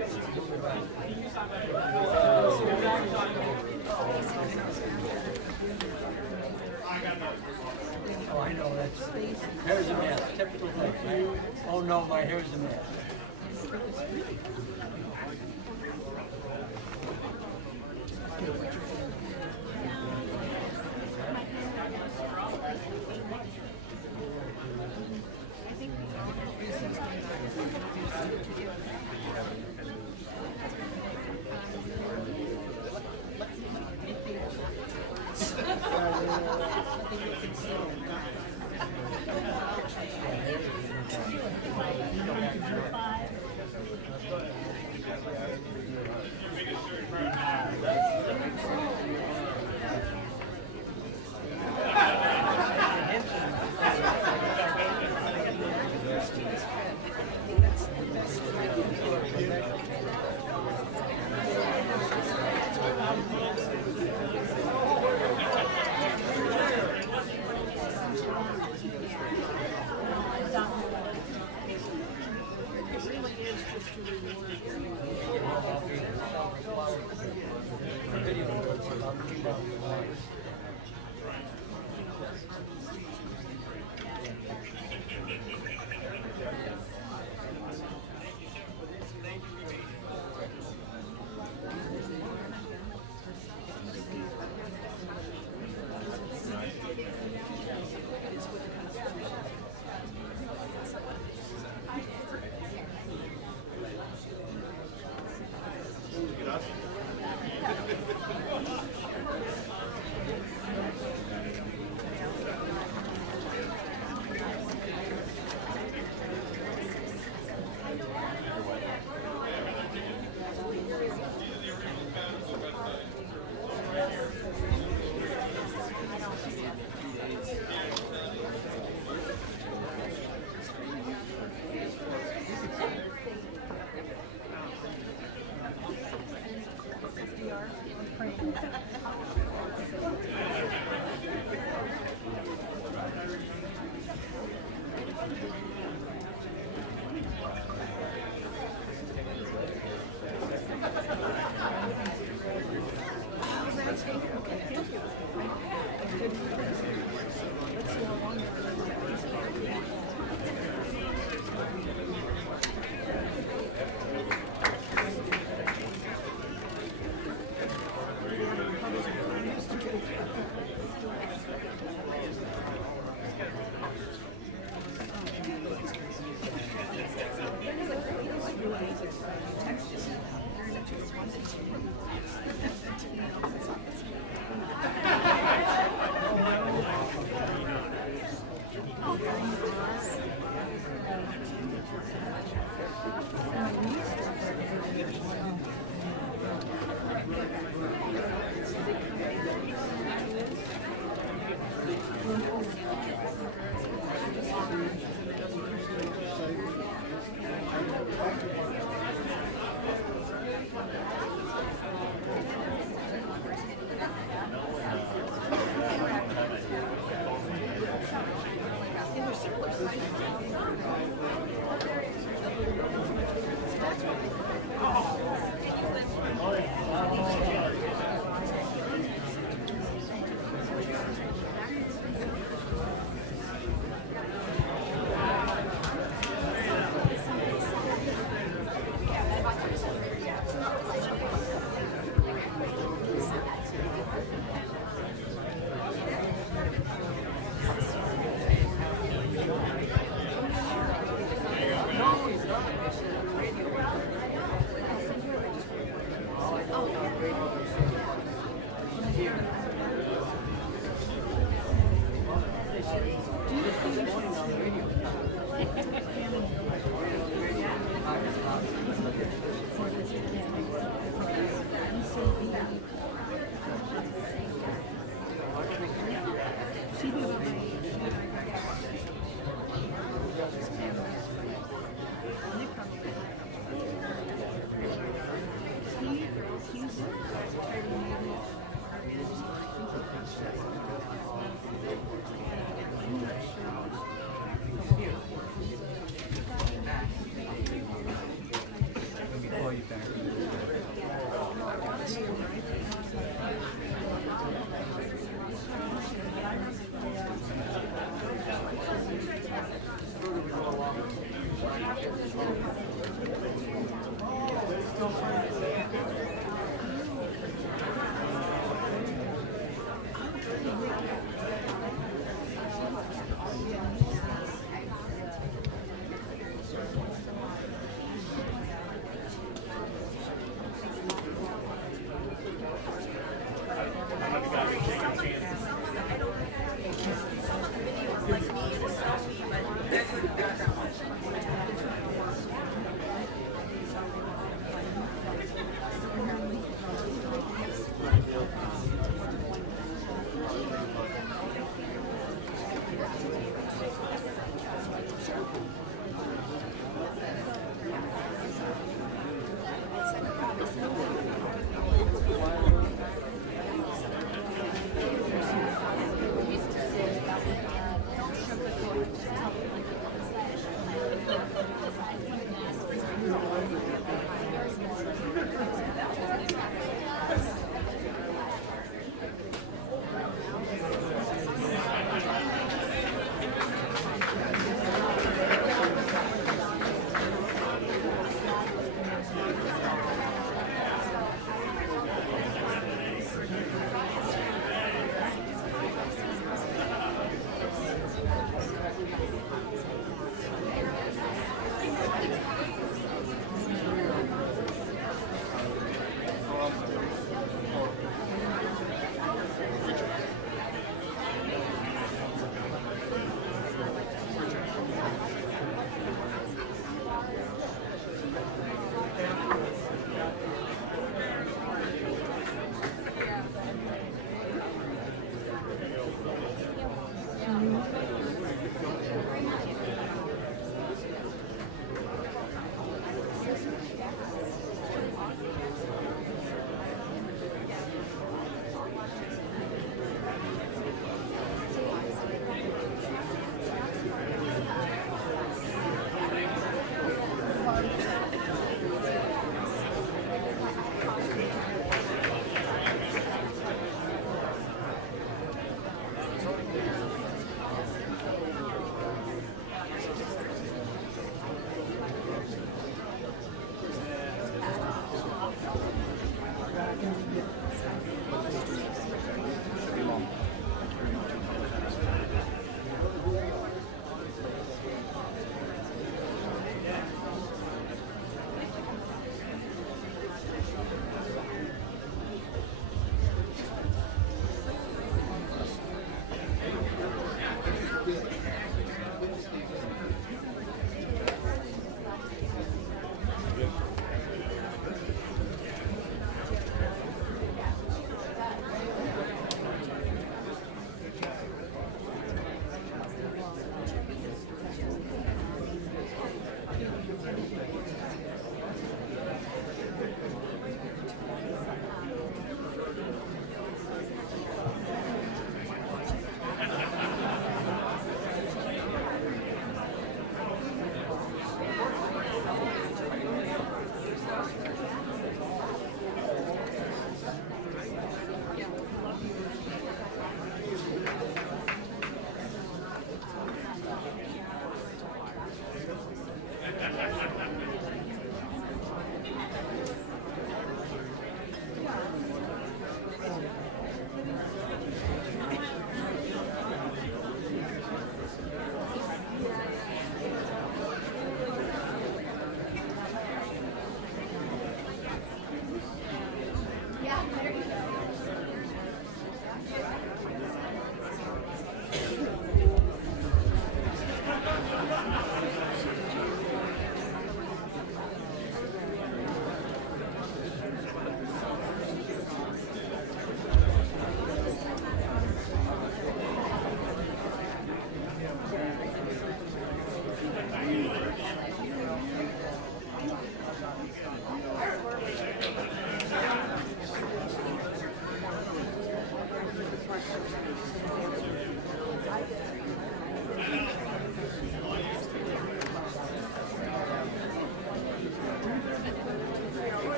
Oh, I know, that's hair's a mess, typical thing, right? Oh no, my hair's a mess.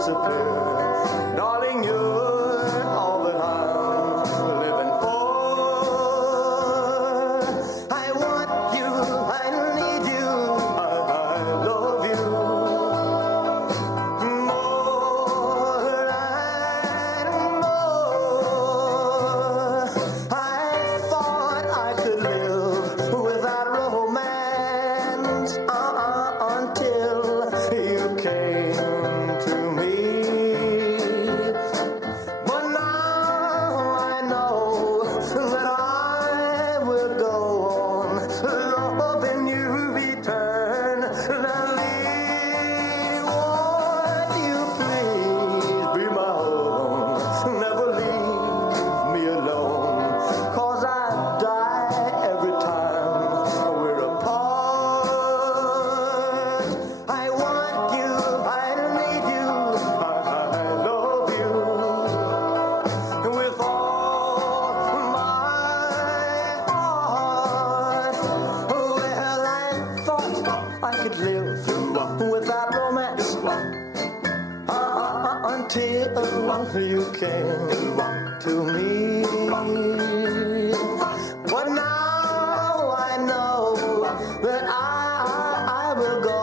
disappear. Darling, you're all that I'm living for. I want you, I need you, I love you more and more. I thought I could live without romance until you came to me. But now I know that I will go on loving you eternally. Won't you please be my own? Never leave me alone, 'cause I die every time we're apart. I want you, I need you, I love you with all my heart. Well, I thought I could live without romance until you came to me. But now I know that I will go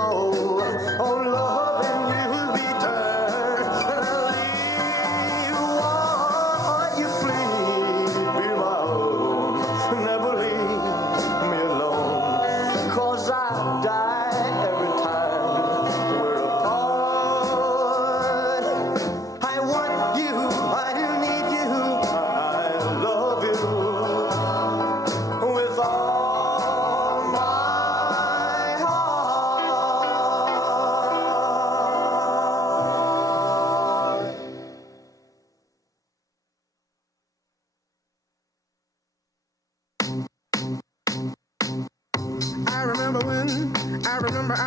on loving you eternally. Won't you please be my own? Never leave me alone, 'cause I die every time we're apart. I want you, I need you, I love you with all my heart. I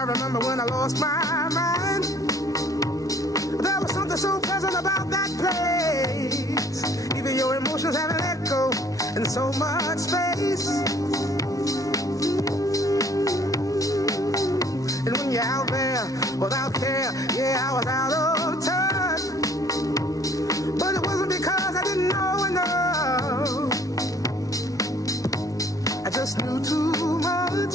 remember when I lost my mind. There was something so pleasant about that place. Even your emotions have an echo in so much space. And when you're out there without care, yeah, I was out of touch. But it wasn't because I didn't know enough. I just knew too much.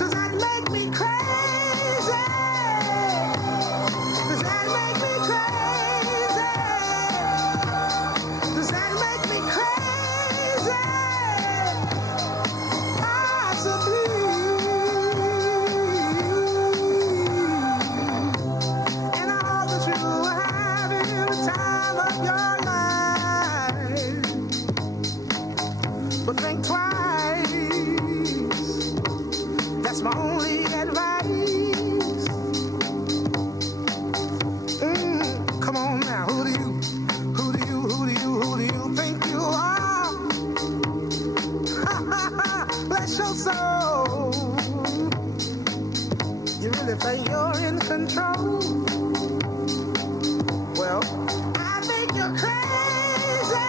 Does that make me crazy? Does that make me crazy? Does that make me crazy? Possibly. And I hope that you are having the time of your life. But think twice. That's my only advice. Come on now, who do you think you are? Bless your soul. You really think you're in control? Well, I think you're crazy.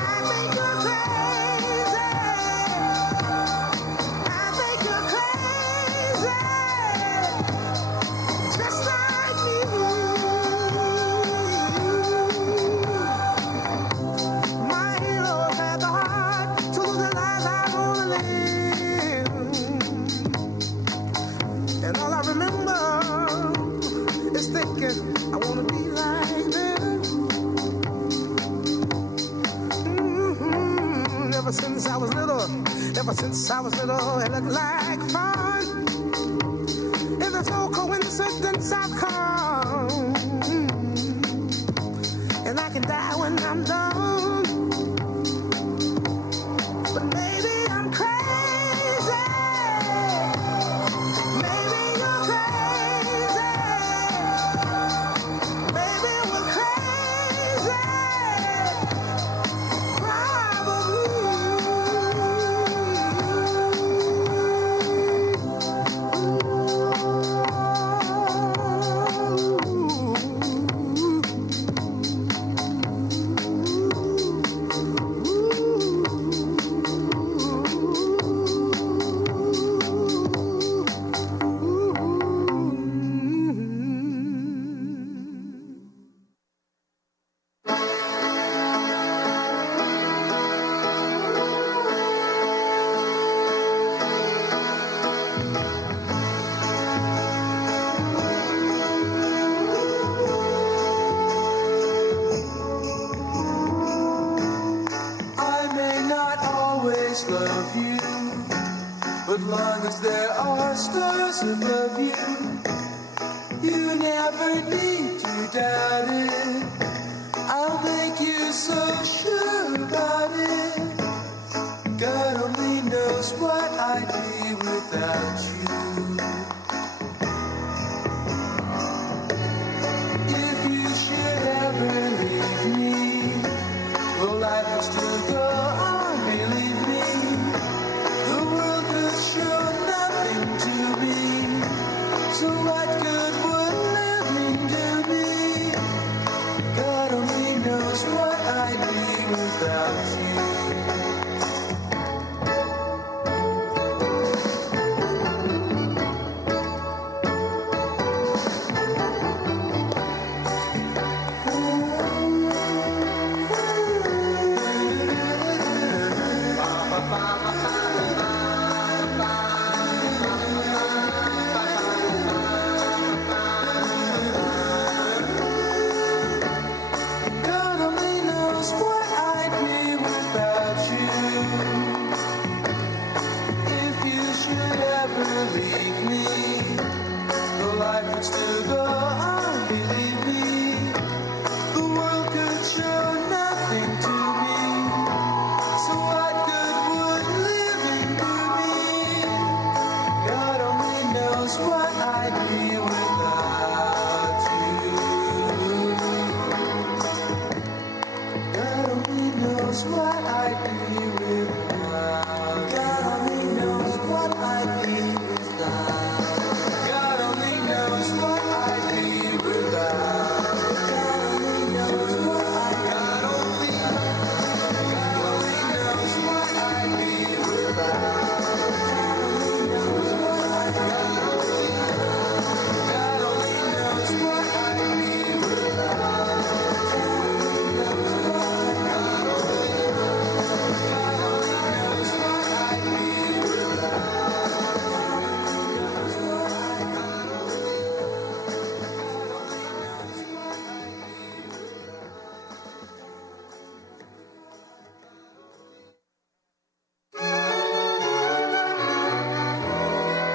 I think you're crazy. I think you're crazy. Just like me. My heroes had the heart to live the life I wanna live. And all I remember is thinking I wanna be like them. Ever since I was little, it looked like fun. And there's no coincidence I've come. And I can die when I'm done. But maybe I'm crazy. Maybe you're crazy. Maybe we're crazy. Probably. stars above you. You never need to doubt it. I'll make you so sure about it. God only knows what I'd be without you. If you should ever leave me, well, life will still go on, believe me. The world could show nothing to me. So what good would living do me? God only knows what I'd be without you. God only knows what I'd be without you. If you should ever leave me, the life would still go on, believe me. The world could show nothing to me. So what good would living do me? God only knows what I'd be without you. God only knows what I'd be without. God only knows what I'd be without. God only knows what I'd be without. God only knows what God only knows what I'd be without. God only knows what God only knows what I'd be without.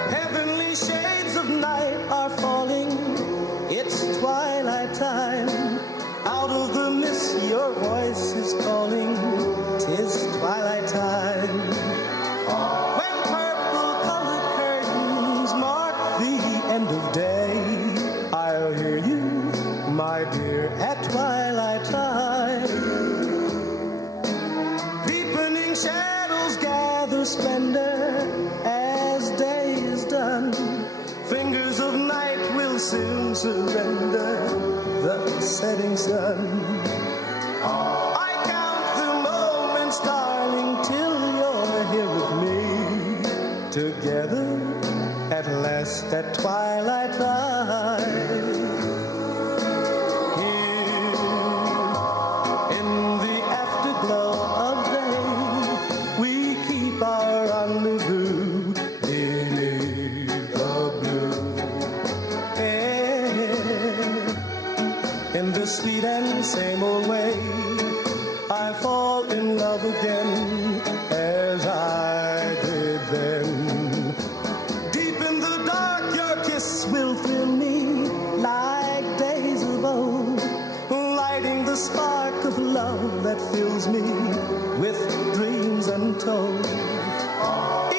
Heavenly shades of night are falling. It's twilight time. Out of the mist, your voice is calling. 'Tis twilight time. When purple-colored curtains mark the end of day, I'll hear you, my dear, at twilight time. Deepening shadows gather splendor as day is done. Fingers of night will soon surrender the setting sun. I count the moments, darling, till you're here with me. Together at last at twilight time. Here in the afterglow of day, we keep our rendezvous beneath the blue. In the sweet and same old way, I fall in love again as I did then. Deep in the dark, your kiss will thrill me like days of old, lighting the spark of love that fills me with dreams untold.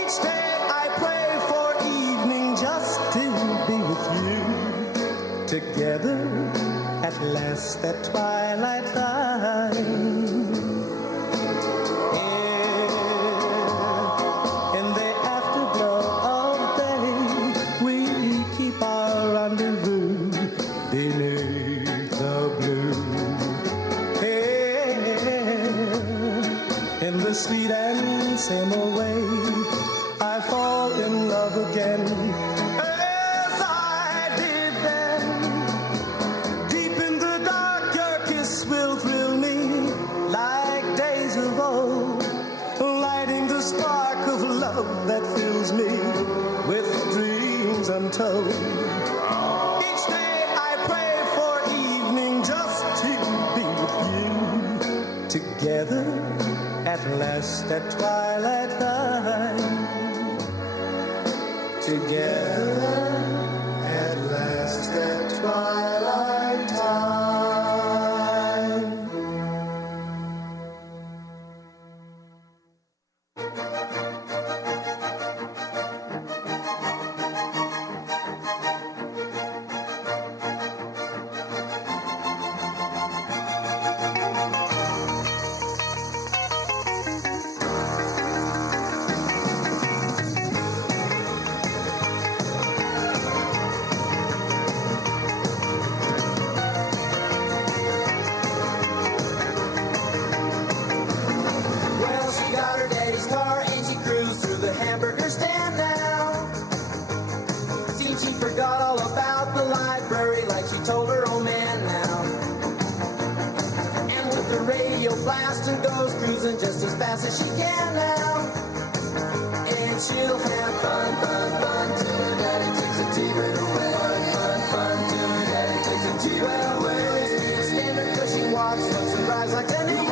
Each day I pray for evening just to be with you. Together at last at twilight time. In the afterglow of day, we keep our rendezvous beneath the blue. In the sweet and same old way, I fall in love again as I did then. Deep in the dark, your kiss will thrill me like days of old, lighting the spark of love that fills me with dreams untold. Each day I pray for evening just to be with you. Together at last at twilight time. together at last at twilight time. Well, she got her daddy's car and she cruised through the hamburger stand now. Seems she forgot all about the library like she told her old man now. And with the radio blasting goes cruising just as fast as she can now. And she'll have fun, fun, fun till her daddy takes a T-bird away. Fun, fun, fun till her daddy takes a T-bird away. Well, it's standard 'cause she walks, looks and rides like an ace.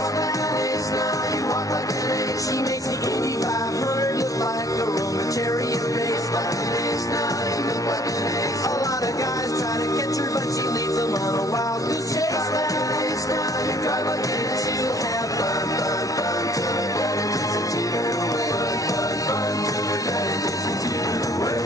Now you walk like an ace. She makes me 8500 look like a Roman-Tarian base. Like an ace, now you look like an ace. A lot of guys try to catch her, but she leads them on a wild goose chase. Like an ace, now you drive like an ace. She'll have fun, fun, fun till her daddy takes a T-bird away. Fun, fun, fun till her daddy takes a T-bird away.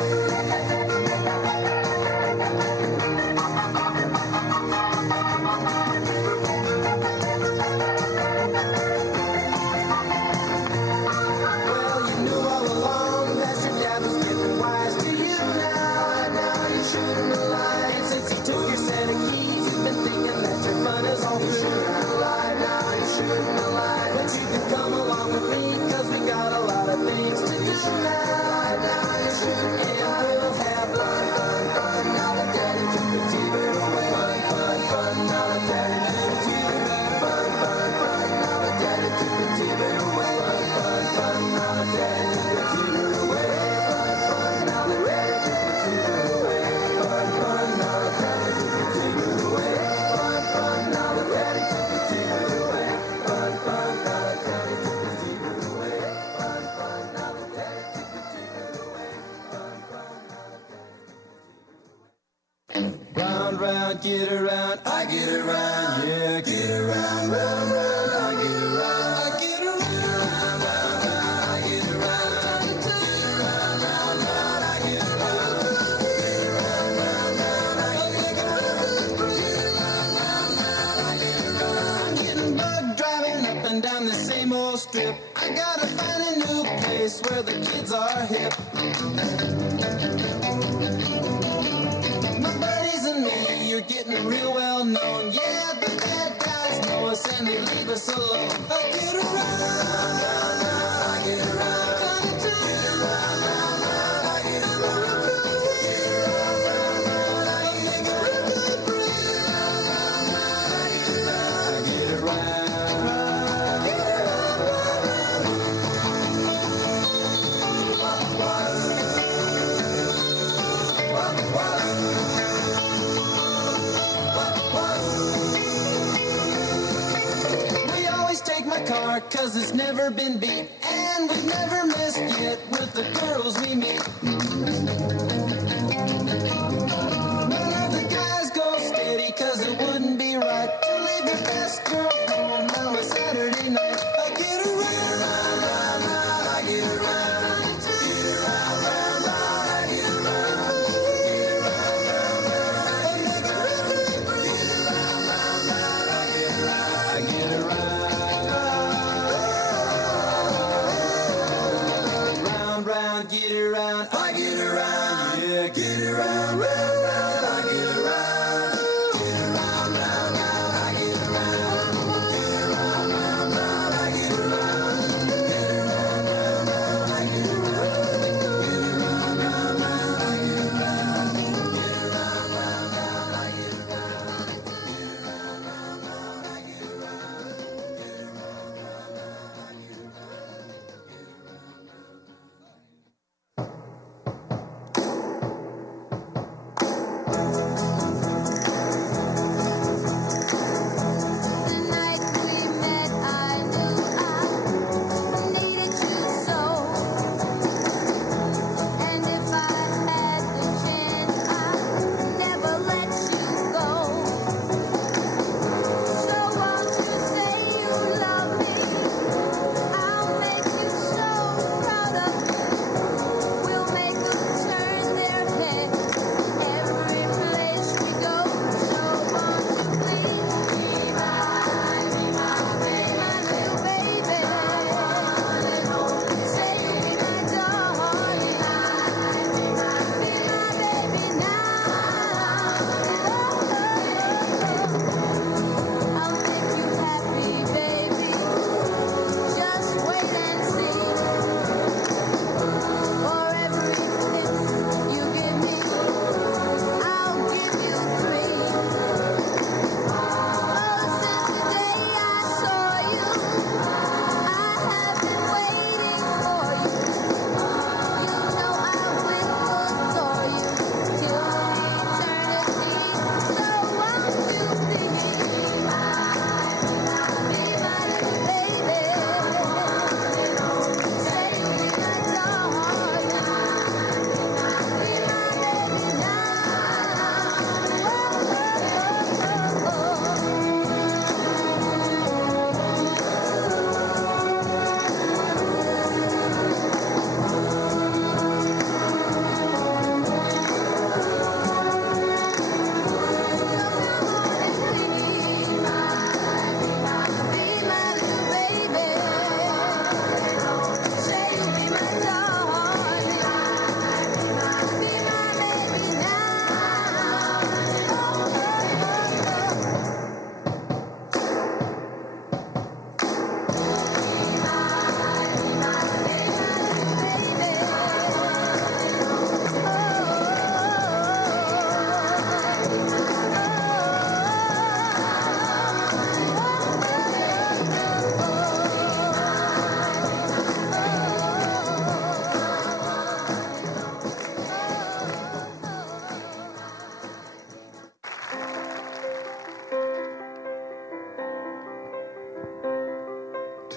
Well, you knew all along that your dad was getting wise to you now. Now you shouldn't have lied. And since he took your set of keys, you've been thinking that your fun is all through. You shouldn't have lied. Now you shouldn't have lied. But you can come along with me, 'cause we got a lot of things to do now. Now you shouldn't. And we'll have fun, fun, fun. Now that daddy took the T-bird away. Fun, fun, fun. Now that daddy took the T-bird away. Fun, fun, fun. Now that daddy took the T-bird away. Fun, fun, fun. Now that daddy took the T-bird away. Fun, fun. Now that daddy took the T-bird away. Fun, fun. Now that daddy took the T-bird away. Fun, fun. Now that daddy took the T-bird away. Fun, fun. Now that daddy took the T-bird away. Fun, fun. Now that daddy took the T-bird away. Fun, fun. Now that daddy took the T-bird away. Round, round, get around, I get around, yeah, get around, round, round, I get around, I get around, round, round, I get around, get around, round, round, I get around, get around, round, round, I get around, get around, round, round, I get around. I'm getting bugged driving up and down the same old strip. I gotta find a new place where the kids are hip. My buddies and me, you're getting real well known. Yeah, the bad guys know us and they leave us alone. I get around, round, round, I get around. Get around, round, round, I get around. Get around, round, round, I get around. Get around, round, round, I get around. I get around, get around, We always take my car 'cause it's never been beat. And we've never missed yet with the girls we meet. None of the guys go steady 'cause it wouldn't be right to leave your best girl home on a Saturday night. I get around, round, round, round, I get around. Get around, round, round, I get around. Get around, round, round, I get around. Get around, round, round, I get around. I get around. Round, round, get around. I get around.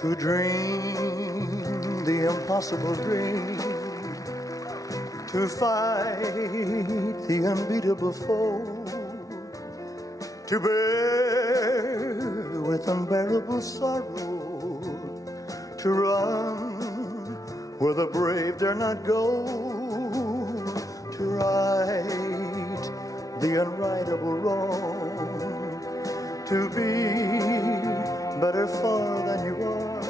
to dream the impossible dream, to fight the unbeatable foe, to bear with unbearable sorrow, to run where the brave dare not go, to right the unrightable wrong, to be better far than you are,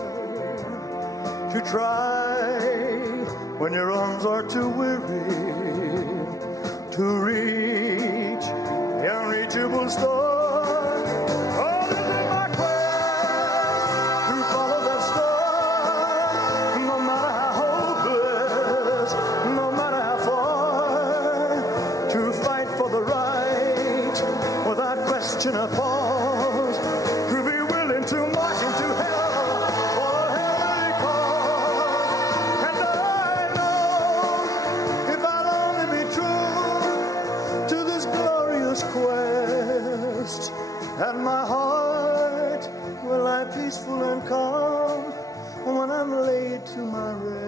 to try when your arms are too weary, to reach the unreachable star. Oh, this is my quest to follow that star, no matter how hopeless, no matter how far, to fight for the right without question or pause, to be willing to march into hell for a heavenly cause. And I know if I'd only be true to this glorious quest, and my heart will lie peaceful and calm when I'm laid to my rest.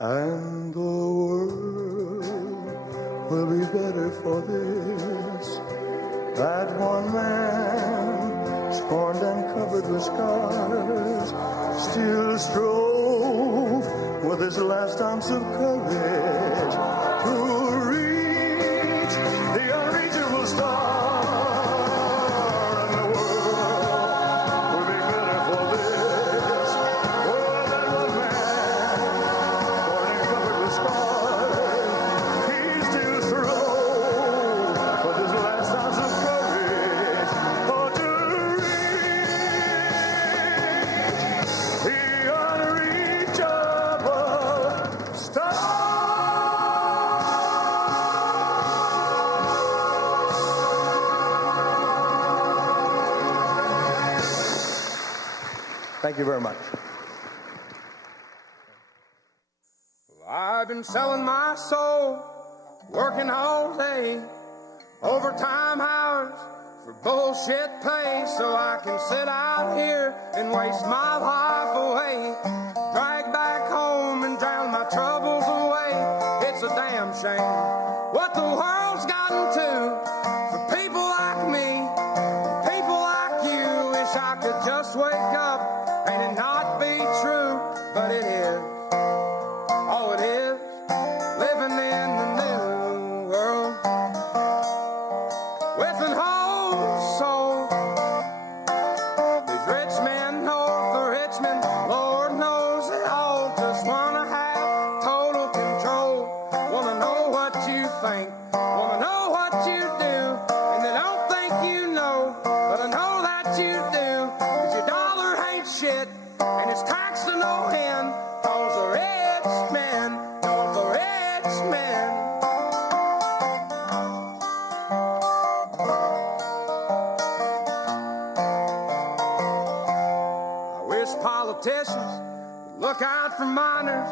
And the world will be better for this, that one man, scorned and covered with scars, still strove with his last ounce of courage to reach the unreachable star. And the world will be better for this, that one man, scorned and covered with scars, he still strove with his last ounce of courage, to reach the unreachable star. Thank you very much. I've been selling my soul, working all day, overtime hours for bullshit pay, so I can sit out here and waste my life away, drag back home and drown my troubles away. It's a damn shame what the world's gotten to for people like me, people like you. Wish I could just wake up and it not be true, but it is. Oh, it is living in the new world with an whole soul. These rich men know the rich men, Lord knows they all just wanna have total control. Wanna know what you think, wanna know what you do, and they don't think you know, but I know that you do. 'Cause your dollar ain't shit, and it's taxed to no end, 'cause the rich men know the rich men. I wish politicians would look out for miners,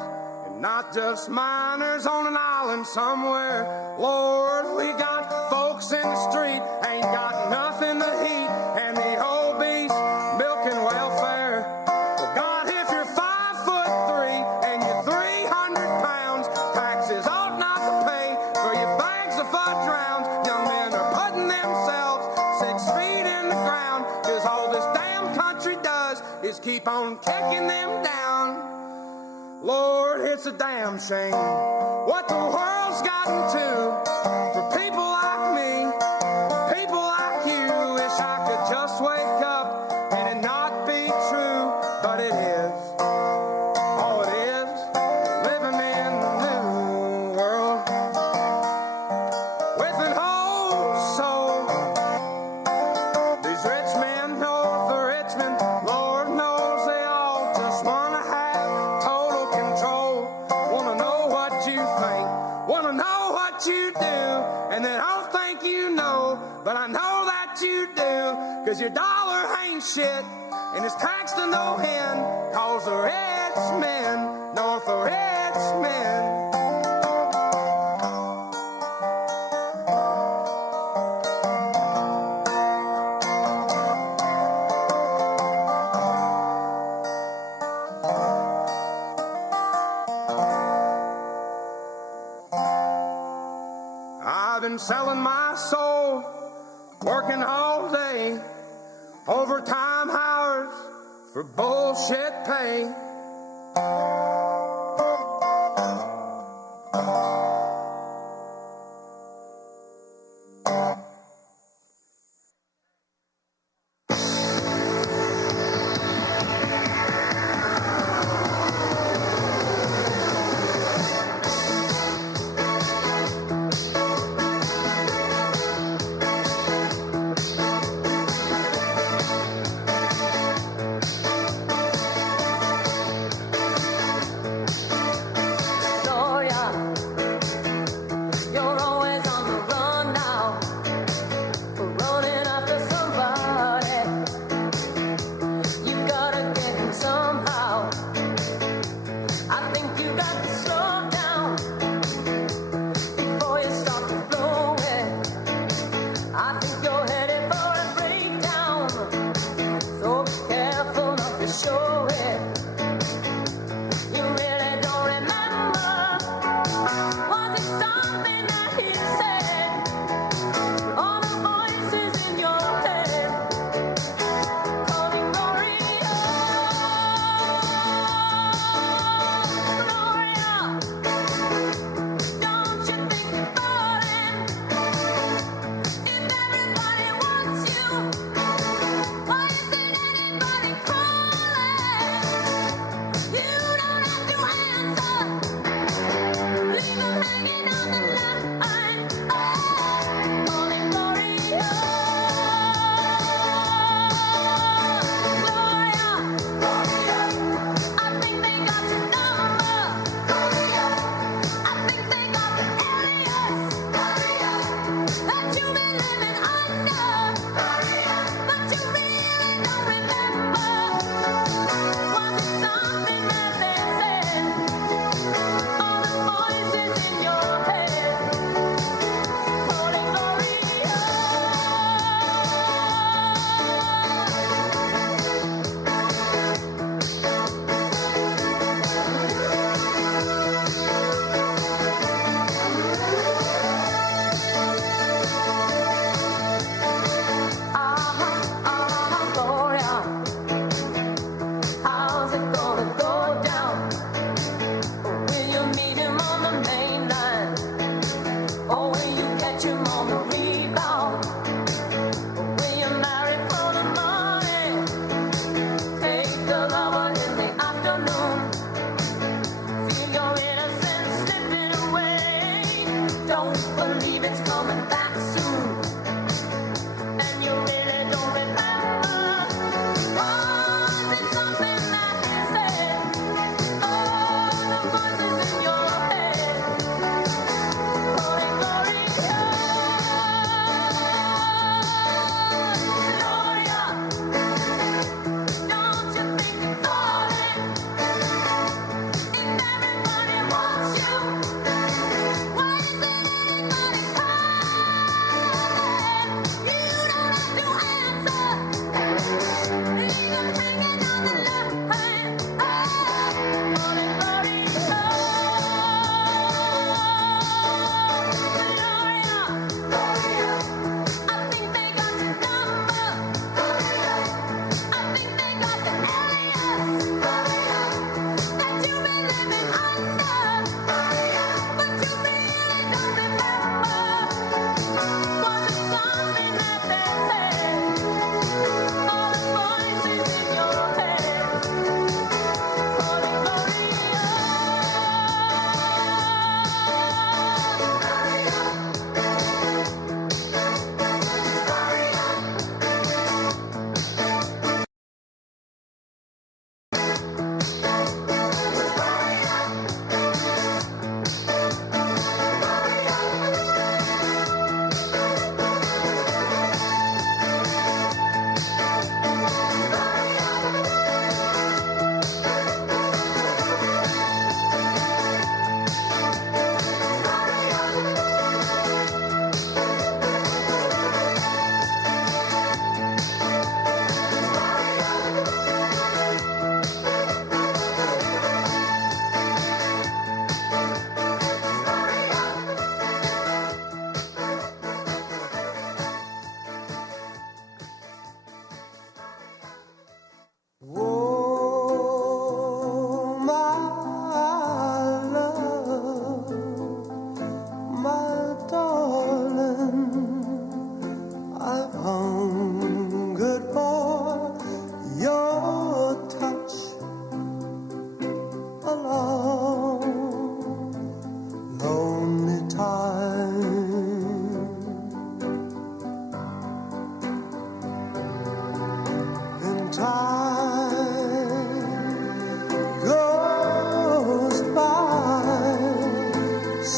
and not just miners on an island somewhere. Lord, we got folks in the street, ain't got nothing to eat, and the obese milking welfare. Well, God, if you're 5'3" and you're 300 pounds, taxes ought not to pay for your bags of fudge rounds. Young men are putting themselves 6 feet in the ground, 'cause all this damn country does is keep on kicking them down. Lord, it's a damn shame what the world's gotten to for people like me, people like you. Wish I could just wake up and it not be true, but it is. Oh, it is living in the new world with an whole soul. These rich men know the rich men, Lord knows they all just wanna have total control. Wanna know what you think, wanna know what you do, and they don't think you know, but I know that you do. 'Cause your dollar ain't shit, and it's taxed to no end, 'cause the rich men know the rich men. I've been selling my soul, working all day, overtime hours for bullshit pay.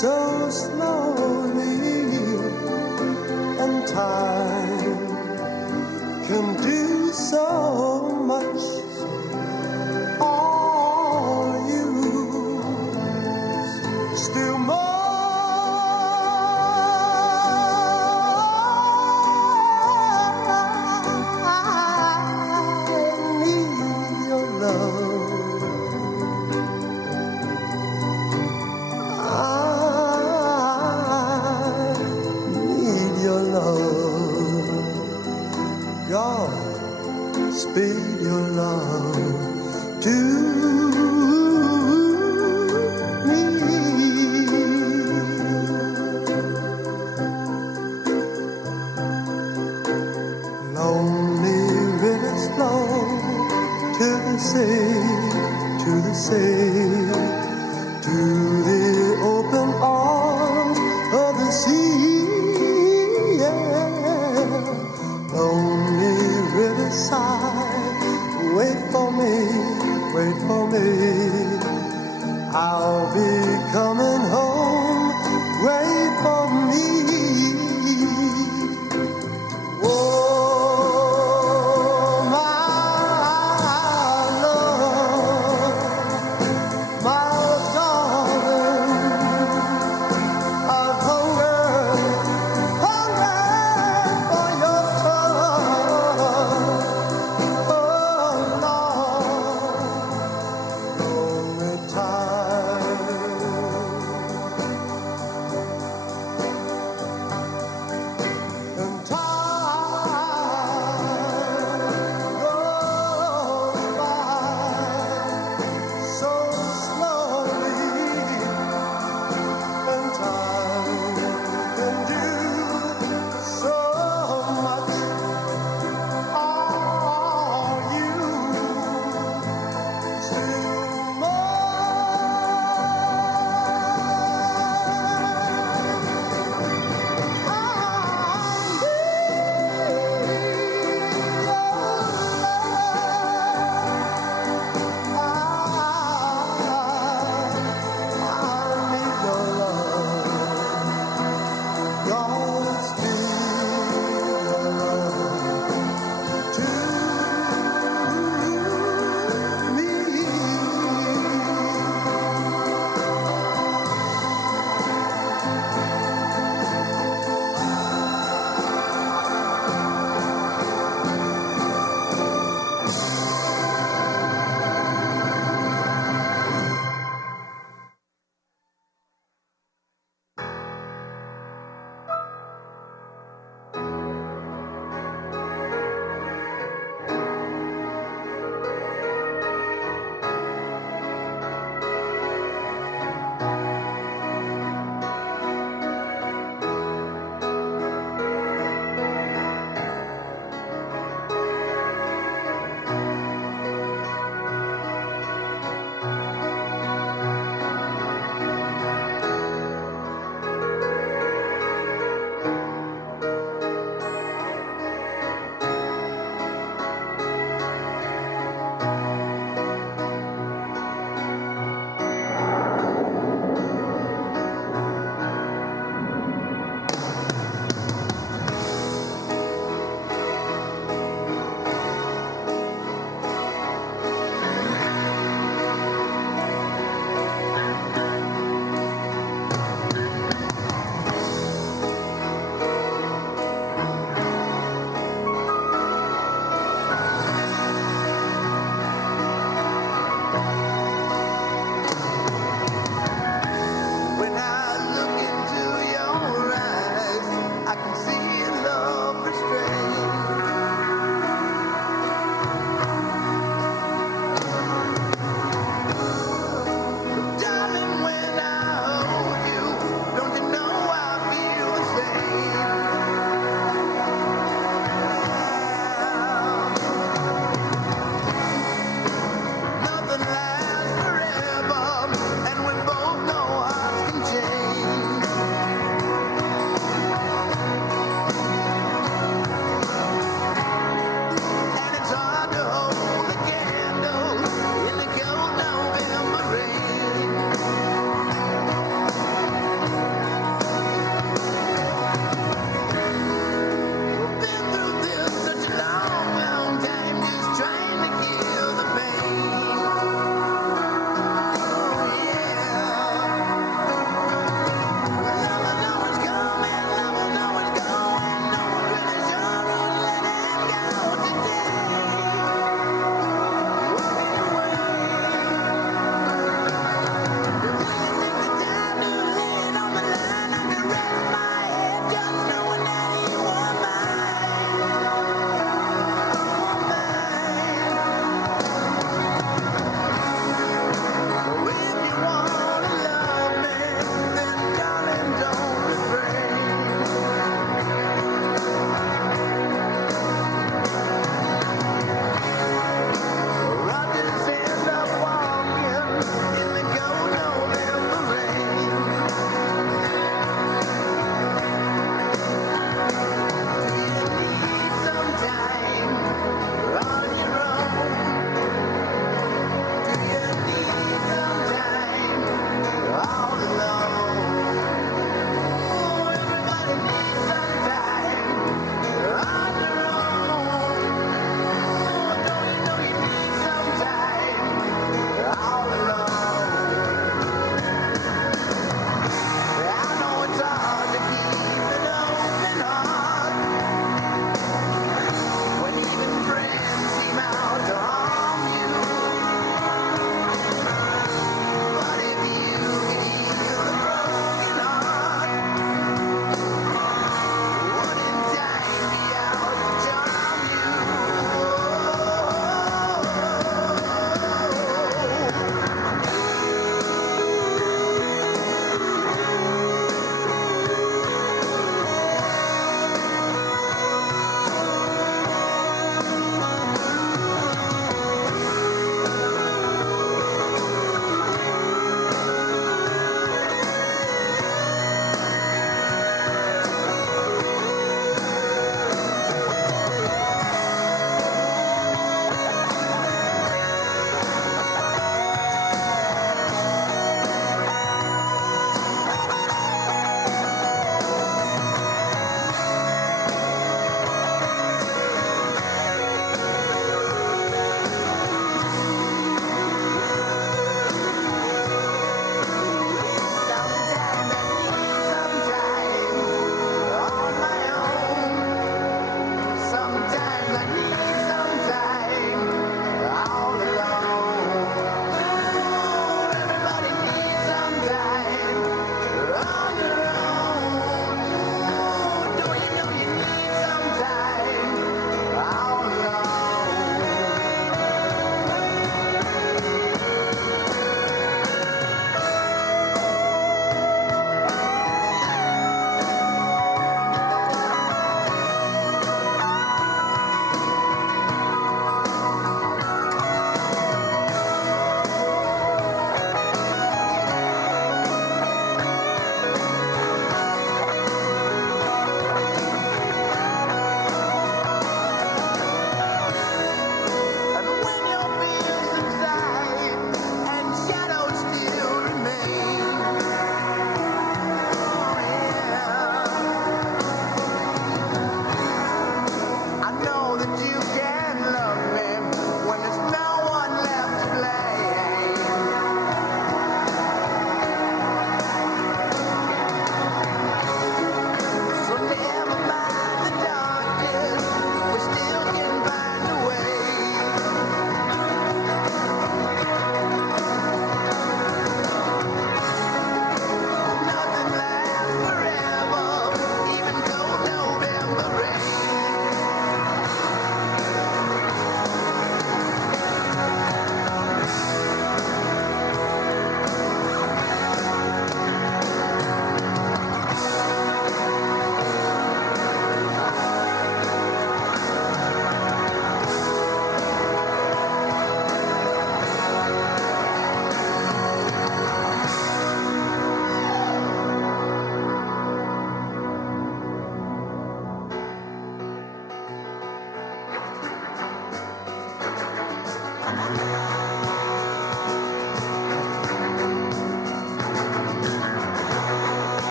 so slowly, and time can do so much. All you still more. Speed your love to me.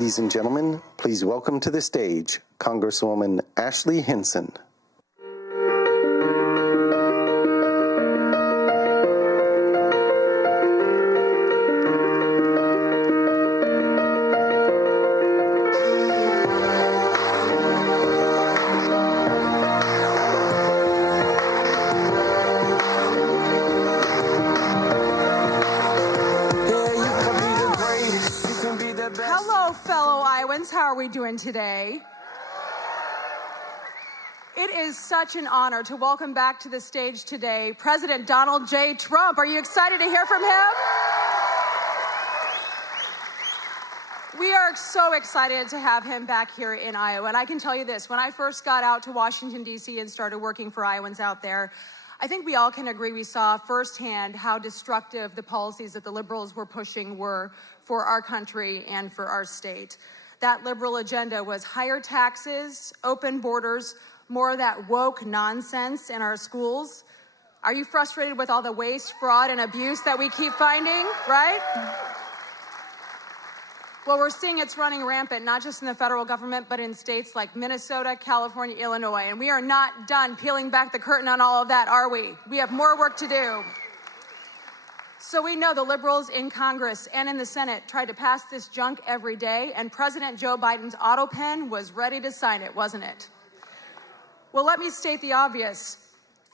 Ladies and gentlemen, please welcome to the stage Congresswoman Ashley Hinson. Hello, fellow Iowans. How are we doing today? It is such an honor to welcome back to the stage today President Donald J. Trump. Are you excited to hear from him? We are so excited to have him back here in Iowa. And I can tell you this, when I first got out to Washington, D.C. and started working for Iowans out there, I think we all can agree we saw firsthand how destructive the policies that the liberals were pushing were for our country and for our state. That liberal agenda was higher taxes, open borders, more of that woke nonsense in our schools. Are you frustrated with all the waste, fraud, and abuse that we keep finding, right? Well, we're seeing it's running rampant, not just in the federal government, but in states like Minnesota, California, Illinois. And we are not done peeling back the curtain on all of that, are we? We have more work to do. So we know the liberals in Congress and in the Senate tried to pass this junk every day, and President Joe Biden's auto pen was ready to sign it, wasn't it? Well, let me state the obvious.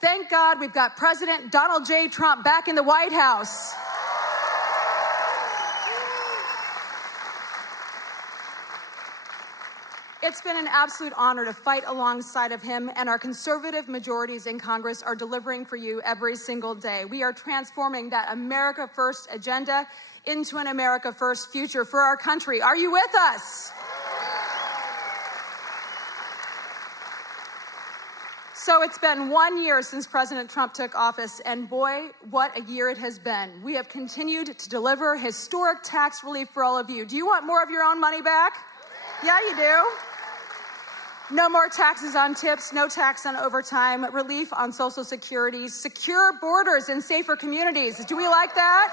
Thank God we've got President Donald J. Trump back in the White House. It's been an absolute honor to fight alongside of him, and our conservative majorities in Congress are delivering for you every single day. We are transforming that America First agenda into an America First future for our country. Are you with us? So it's been 1 year since President Trump took office, and boy, what a year it has been. We have continued to deliver historic tax relief for all of you. Do you want more of your own money back? Yeah, you do. No more taxes on tips, no tax on overtime, relief on Social Security, secure borders and safer communities. Do we like that?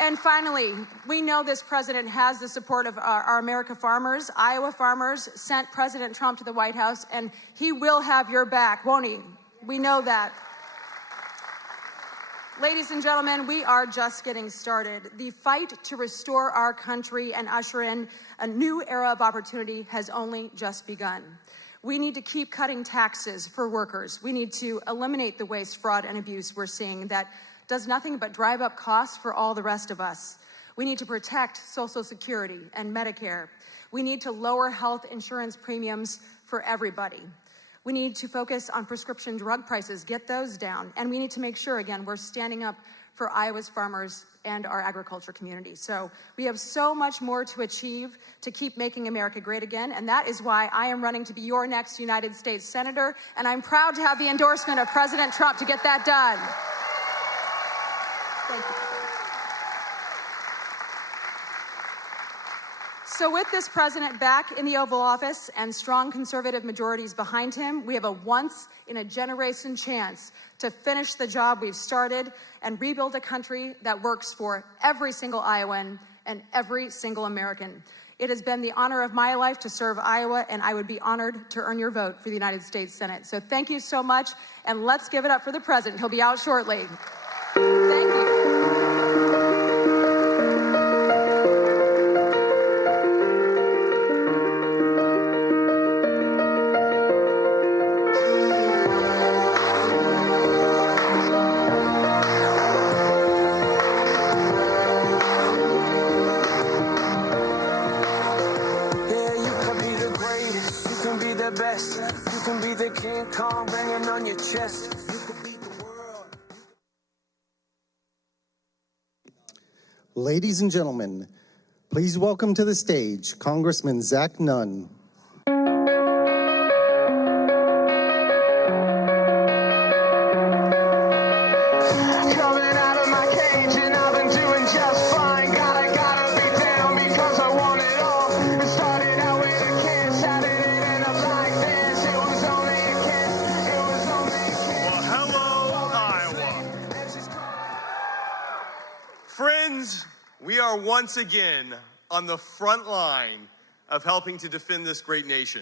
And finally, we know this president has the support of our America farmers. Iowa farmers sent President Trump to the White House, and he will have your back, won't he? We know that. Ladies and gentlemen, we are just getting started. The fight to restore our country and usher in a new era of opportunity has only just begun. We need to keep cutting taxes for workers. We need to eliminate the waste, fraud, and abuse we're seeing that does nothing but drive up costs for all the rest of us. We need to protect Social Security and Medicare. We need to lower health insurance premiums for everybody. We need to focus on prescription drug prices, get those down. And we need to make sure, again, we're standing up for Iowa's farmers and our agriculture community. So we have so much more to achieve to keep making America great again. And that is why I am running to be your next United States Senator. And I'm proud to have the endorsement of President Trump to get that done. Thank you. So with this president back in the Oval Office and strong conservative majorities behind him, we have a once-in-a-generation chance to finish the job we've started and rebuild a country that works for every single Iowan and every single American. It has been the honor of my life to serve Iowa, and I would be honored to earn your vote for the United States Senate. So thank you so much, and let's give it up for the president. He'll be out shortly. Thank you. Ladies and gentlemen, please welcome to the stage Congressman Zach Nunn. We are once again on the front line of helping to defend this great nation.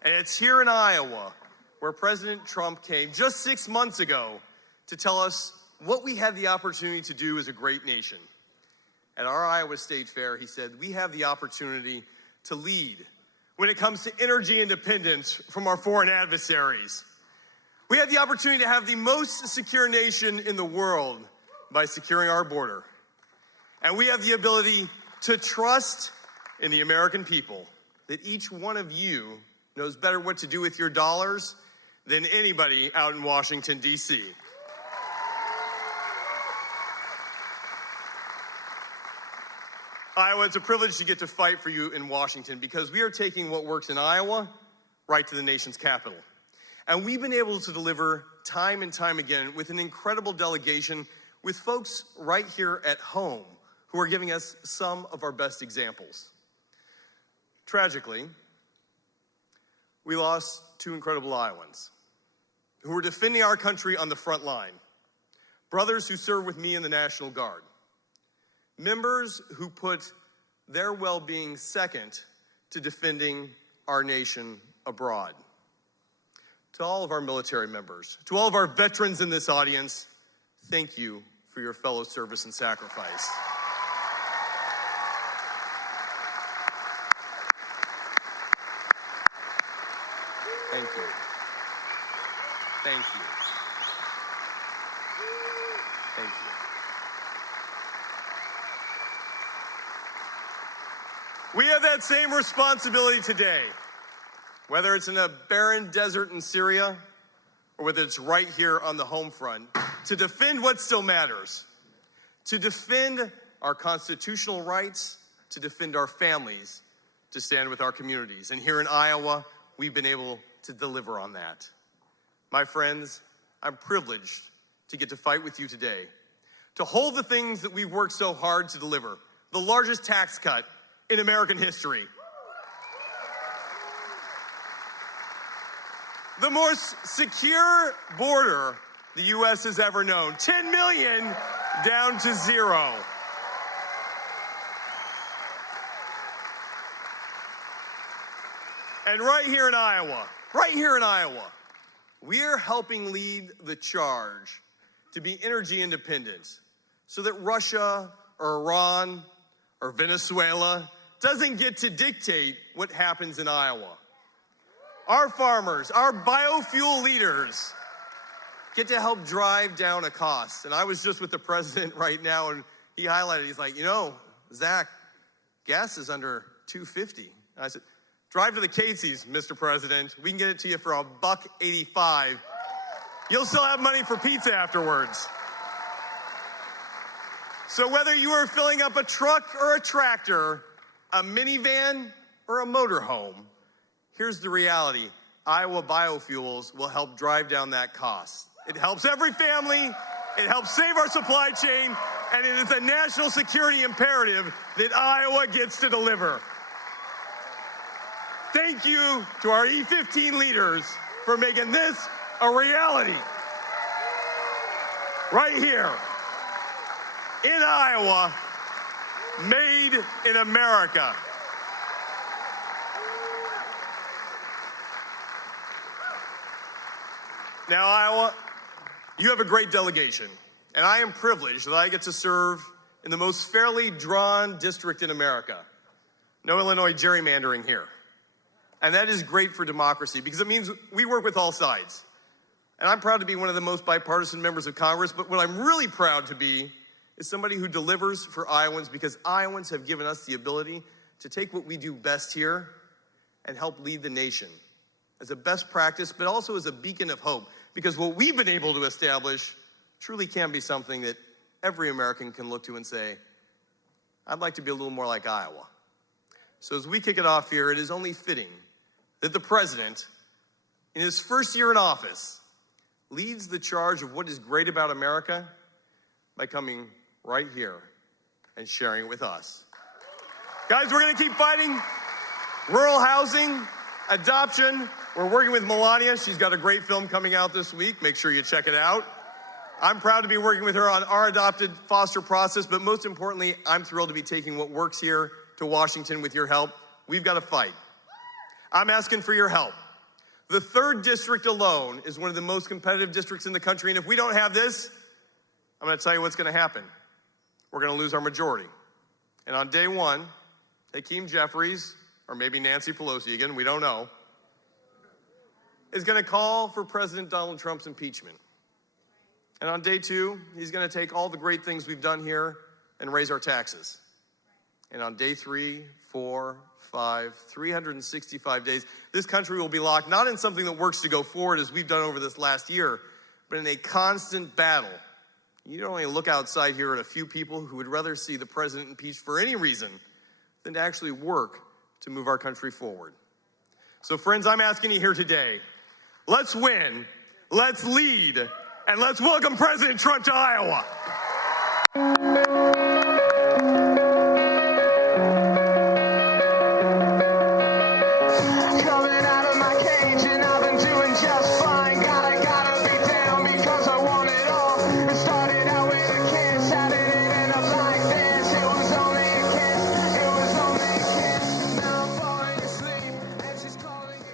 And it's here in Iowa where President Trump came just 6 months ago to tell us what we had the opportunity to do as a great nation. At our Iowa State Fair, he said, we have the opportunity to lead when it comes to energy independence from our foreign adversaries. We have the opportunity to have the most secure nation in the world by securing our border. And we have the ability to trust in the American people that each one of you knows better what to do with your dollars than anybody out in Washington, D.C. Iowa, it's a privilege to get to fight for you in Washington because we are taking what works in Iowa right to the nation's capital. And we've been able to deliver time and time again with an incredible delegation with folks right here at home who are giving us some of our best examples. Tragically, we lost two incredible Iowans who were defending our country on the front line. Brothers who serve with me in the National Guard. Members who put their well-being second to defending our nation abroad. To all of our military members, to all of our veterans in this audience, thank you for your fellow service and sacrifice. Thank you. Thank you. Thank you. We have that same responsibility today, whether it's in a barren desert in Syria or whether it's right here on the home front, to defend what still matters, to defend our constitutional rights, to defend our families, to stand with our communities. And here in Iowa, we've been able to deliver on that. My friends, I'm privileged to get to fight with you today, to hold the things that we've worked so hard to deliver, the largest tax cut in American history, the most secure border the U.S. has ever known, 10 million down to 0. And right here in Iowa, we are helping lead the charge to be energy independent so that Russia or Iran or Venezuela doesn't get to dictate what happens in Iowa. Our farmers, our biofuel leaders get to help drive down a cost. And I was just with the president right now, and he highlighted, he's like, you know, Zach, gas is under $2.50. I said, drive to the Casey's, Mr. President. We can get it to you for $1.85. You'll still have money for pizza afterwards. So whether you are filling up a truck or a tractor, a minivan or a motorhome, here's the reality. Iowa biofuels will help drive down that cost. It helps every family, it helps save our supply chain, and it is a national security imperative that Iowa gets to deliver. Thank you to our E15 leaders for making this a reality. Right here in Iowa, made in America. Now, Iowa, you have a great delegation, and I am privileged that I get to serve in the most fairly drawn district in America. No Illinois gerrymandering here. And that is great for democracy because it means we work with all sides. And I'm proud to be one of the most bipartisan members of Congress, but what I'm really proud to be is somebody who delivers for Iowans because Iowans have given us the ability to take what we do best here and help lead the nation as a best practice, but also as a beacon of hope. Because what we've been able to establish truly can be something that every American can look to and say, I'd like to be a little more like Iowa. So as we kick it off here, it is only fitting that the president, in his first year in office, leads the charge of what is great about America by coming right here and sharing it with us. Guys, we're gonna keep fighting rural housing, adoption. We're working with Melania. She's got a great film coming out this week. Make sure you check it out. I'm proud to be working with her on our adopted foster process, but most importantly, I'm thrilled to be taking what works here to Washington with your help. We've got to fight. I'm asking for your help. The 3rd district alone is one of the most competitive districts in the country, and if we don't have this, I'm going to tell you what's going to happen. We're going to lose our majority. And on day 1, Hakeem Jeffries, or maybe Nancy Pelosi again, we don't know, is going to call for President Donald Trump's impeachment. And on day 2, he's going to take all the great things we've done here and raise our taxes. And on day 3, 4, 5, 365 days, this country will be locked not in something that works to go forward as we've done over this last year, but in a constant battle. You don't only look outside here at a few people who would rather see the president impeached for any reason than to actually work to move our country forward. So friends, I'm asking you here today, let's win, let's lead, and let's welcome President Trump to Iowa. Coming out of my cage and I've been doing just fine. Gotta be down because I want it all. It started out with a kiss, how did it end up like this? It was only a kiss, it was only a kiss. Now I'm falling asleep and she's calling a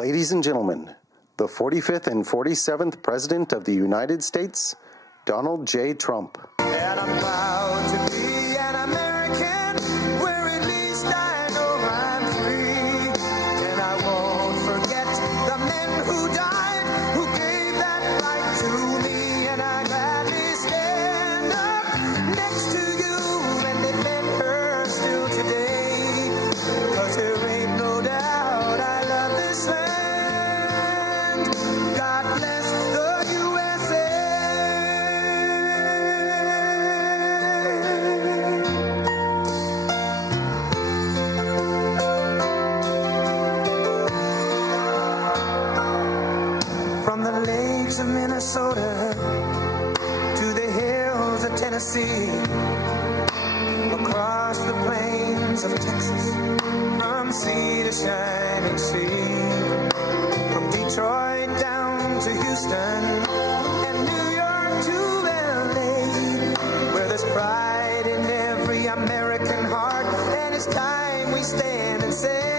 Ladies and gentlemen, the 45th and 47th President of the United States, Donald J. Trump. And I'm proud to be an American, where at least I know I'm free. And I won't forget the men who died, who gave that right to me. And I gladly stand up next to you and defend her still today. 'Cause there ain't no doubt I love this land. God bless the USA. Minnesota to the hills of Tennessee, across the plains of Texas, from sea to shining sea, from Detroit down to Houston and New York to LA, where there's pride in every American heart, and it's time we stand and say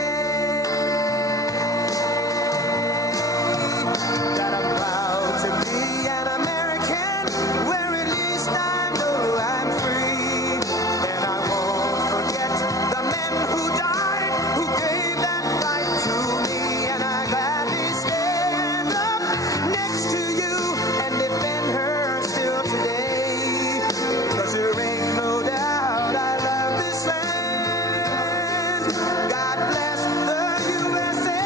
that I'm proud to be an American, where at least I know I'm free, and I won't forget the men who died, who gave that right to me, and I gladly stand up next to you and defend her still today, 'cause there ain't no doubt I love this land. God bless the USA.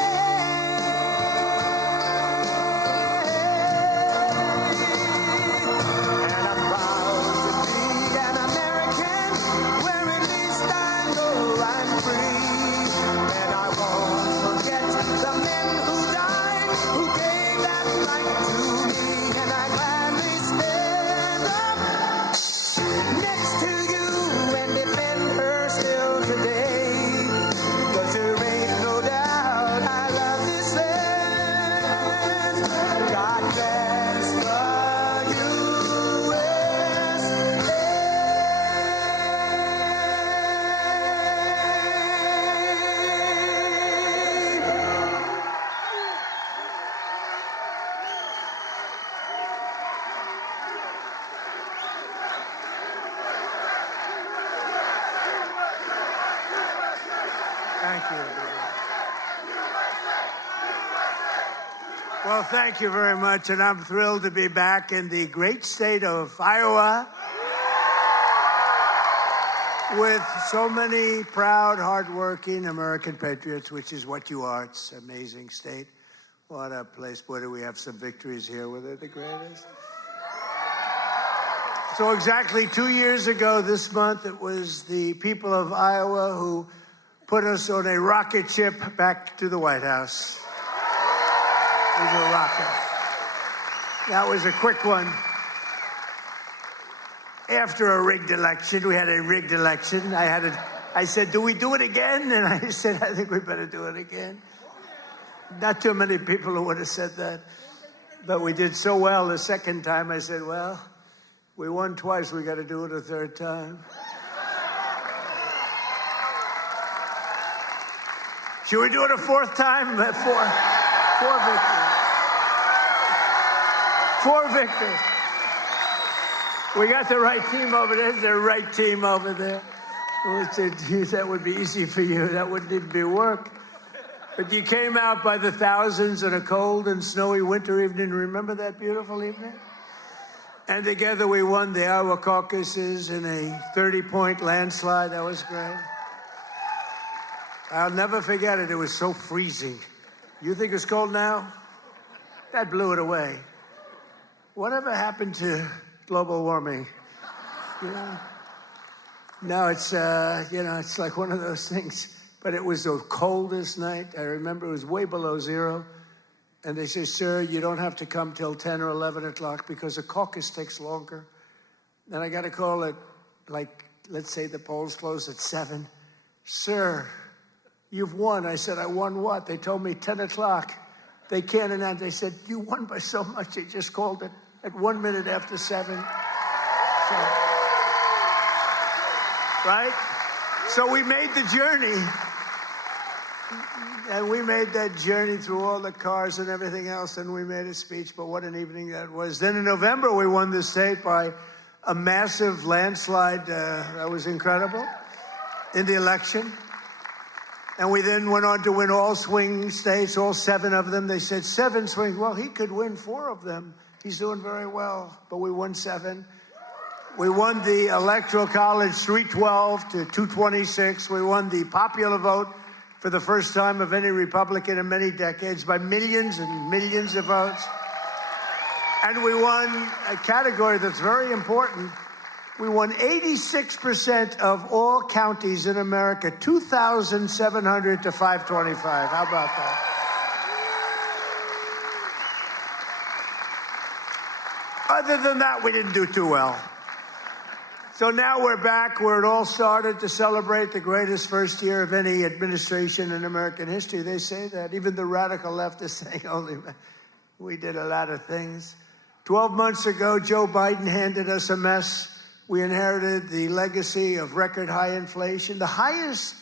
And I'm proud to be an American, where at least I know I'm free, and I won't forget the men who died, who gave that right to me, and I gladly stand up next to you and defend her still today, 'cause there ain't no doubt I love this land. God bless the Thank you. Well, thank you very much, and I'm thrilled to be back in the great state of Iowa with so many proud, hardworking American patriots, which is what you are. It's an amazing state. What a place. Boy, do we have some victories here. Were they the greatest? So exactly 2 years ago this month, it was the people of Iowa who put us on a rocket ship back to the White House. It was a rocket. That was a quick one. After a rigged election, we had a rigged election. I said, do we do it again? And I said, I think we better do it again. Not too many people who would have said that. But we did so well the second time, I said, well, we won twice, we got to do it a third time. Should we do it a fourth time? Four victories. 4 victories. We got the right team over there. There's the right team over there. We said, geez, that would be easy for you. That wouldn't even be work. But you came out by the thousands on a cold and snowy winter evening. Remember that beautiful evening? And together we won the Iowa caucuses in a 30-point landslide. That was great. I'll never forget it. It was so freezing. You think it's cold now? That blew it away. Whatever happened to global warming? You know? No, it's, it's like one of those things. But it was the coldest night. I remember it was way below zero. And they say, sir, you don't have to come till 10 or 11 o'clock because the caucus takes longer. Then I got a call at, let's say the polls close at 7. Sir, you've won. I said, I won what? They told me 10 o'clock. They can't announce. They said, you won by so much. They just called it at 1 minute after 7. So, right? So we made the journey. And we made that journey through all the cars and everything else, and we made a speech. But what an evening that was. Then in November, we won the state by a massive landslide. That was incredible in the election. And we then went on to win all swing states, all 7 of them. They said 7 swing. Well, he could win 4 of them. He's doing very well. But we won 7. We won the Electoral College 312 to 226. We won the popular vote for the first time of any Republican in many decades by millions and millions of votes. And we won a category that's very important. We won 86% of all counties in America, 2,700 to 525. How about that? other than that, we didn't do too well. So now we're back where it all started to celebrate the greatest first year of any administration in American history. They say that. Even the radical left is saying, holy man, we did a lot of things. 12 months ago, Joe Biden handed us a mess. We inherited the legacy of record high inflation, the highest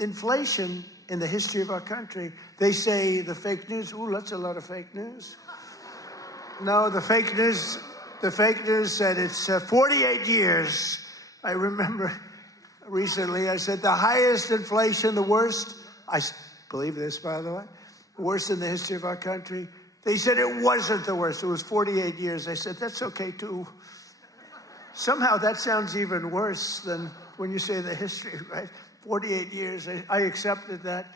inflation in the history of our country. They say the fake news, ooh, that's a lot of fake news. No, the fake news said it's 48 years. I remember recently I said the highest inflation, the worst, I believe this, by the way, worst in the history of our country. They said it wasn't the worst. It was 48 years. I said, that's okay, too. Somehow that sounds even worse than when you say the history, right? 48 years. I accepted that,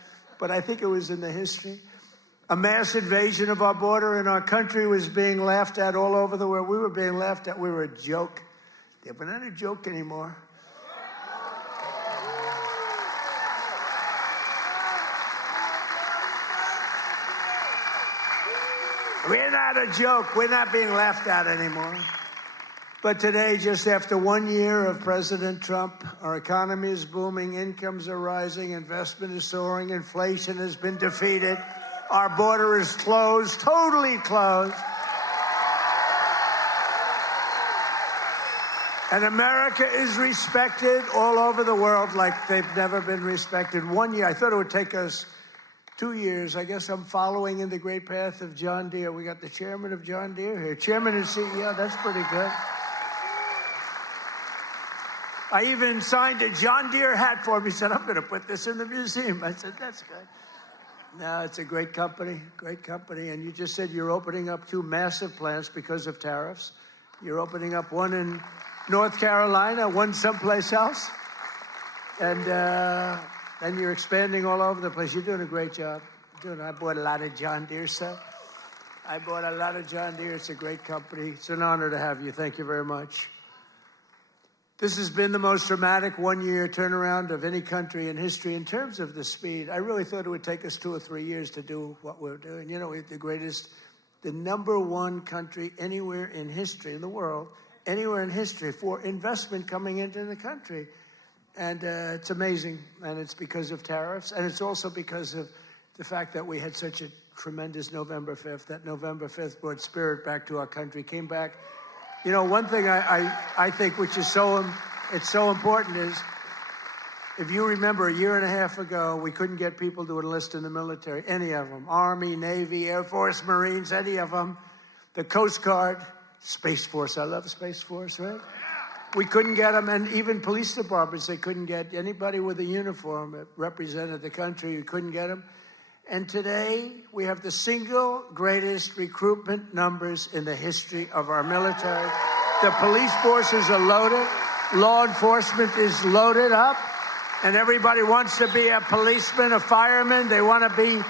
but I think it was in the history. A mass invasion of our border and our country was being laughed at all over the world. We were being laughed at. We were a joke. Yeah, we're not a joke anymore. We're not a joke. We're not being laughed at anymore. But today, just after 1 year of President Trump, our economy is booming, incomes are rising, investment is soaring, inflation has been defeated. Our border is closed, totally closed. And America is respected all over the world like they've never been respected. 1 year, I thought it would take us 2 years. I guess I'm following in the great path of John Deere. We got the chairman of John Deere here. Chairman and CEO, that's pretty good. I even signed a John Deere hat for him. He said, I'm going to put this in the museum. I said, that's good. No, it's a great company. And you just said you're opening up 2 massive plants because of tariffs. You're opening up one in North Carolina, one someplace else. And you're expanding all over the place. You're doing a great job. I bought a lot of John Deere stuff. It's a great company. It's an honor to have you. Thank you very much. This has been the most dramatic 1 year turnaround of any country in history in terms of the speed. I really thought it would take us 2 or 3 years to do what we're doing. You know, we're the number 1 country anywhere in history in the world, anywhere in history for investment coming into the country. And it's amazing. And it's because of tariffs. And it's also because of the fact that we had such a tremendous November 5th. That November 5th brought spirit back to our country, came back. You know, one thing I think which is so important is, if you remember, a year and a half ago, we couldn't get people to enlist in the military, any of them. Army, Navy, Air Force, Marines, any of them. The Coast Guard, Space Force. I love Space Force, right? We couldn't get them, and even police departments, they couldn't get anybody with a uniform that represented the country. You couldn't get them. And today, we have the single greatest recruitment numbers in the history of our military. The police forces are loaded. Law enforcement is loaded up. And everybody wants to be a policeman, a fireman. They want to be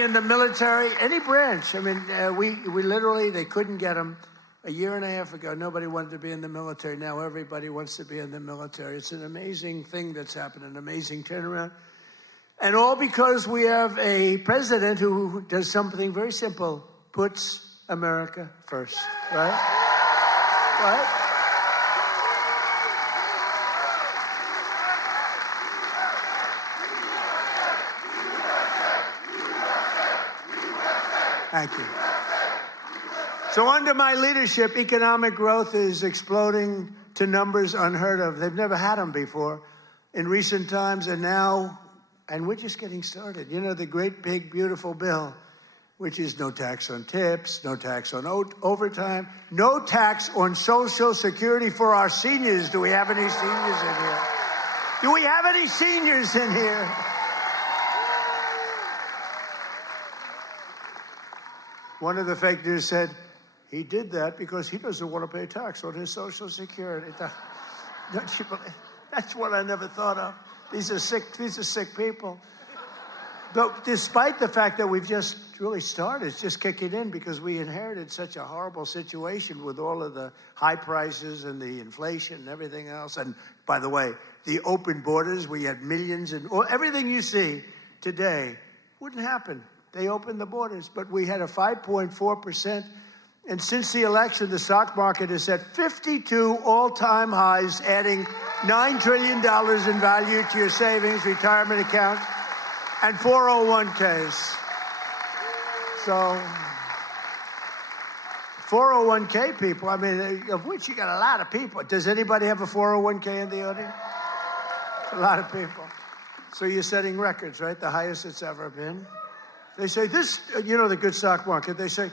in the military, any branch. I mean, we literally, they couldn't get them. A year and a half ago, nobody wanted to be in the military. Now everybody wants to be in the military. It's an amazing thing that's happened, an amazing turnaround. And all because we have a president who does something very simple, puts America first, right? Right? Thank you. So under my leadership, economic growth is exploding to numbers unheard of. They've never had them before in recent times, and now, and we're just getting started. You know, the great, big, beautiful bill, which is no tax on tips, no tax on overtime, no tax on Social Security for our seniors. Do we have any seniors in here? Do we have any seniors in here? One of the fake news said, he did that because he doesn't want to pay tax on his Social Security. Don't you believe? That's what I never thought of. These are sick people. But despite the fact that we've just really started, it's just kicking in because we inherited such a horrible situation with all of the high prices and the inflation and everything else. And by the way, the open borders, we had millions and everything you see today wouldn't happen. They opened the borders, but we had a 5.4% And since the election, the stock market has set 52 all-time highs, adding $9 trillion in value to your savings, retirement accounts, and 401ks. So 401k people, I mean, of which you got a lot of people. Does anybody have a 401k in the audience? A lot of people. So you're setting records, right? The highest it's ever been. They say this, you know, the good stock market, they say,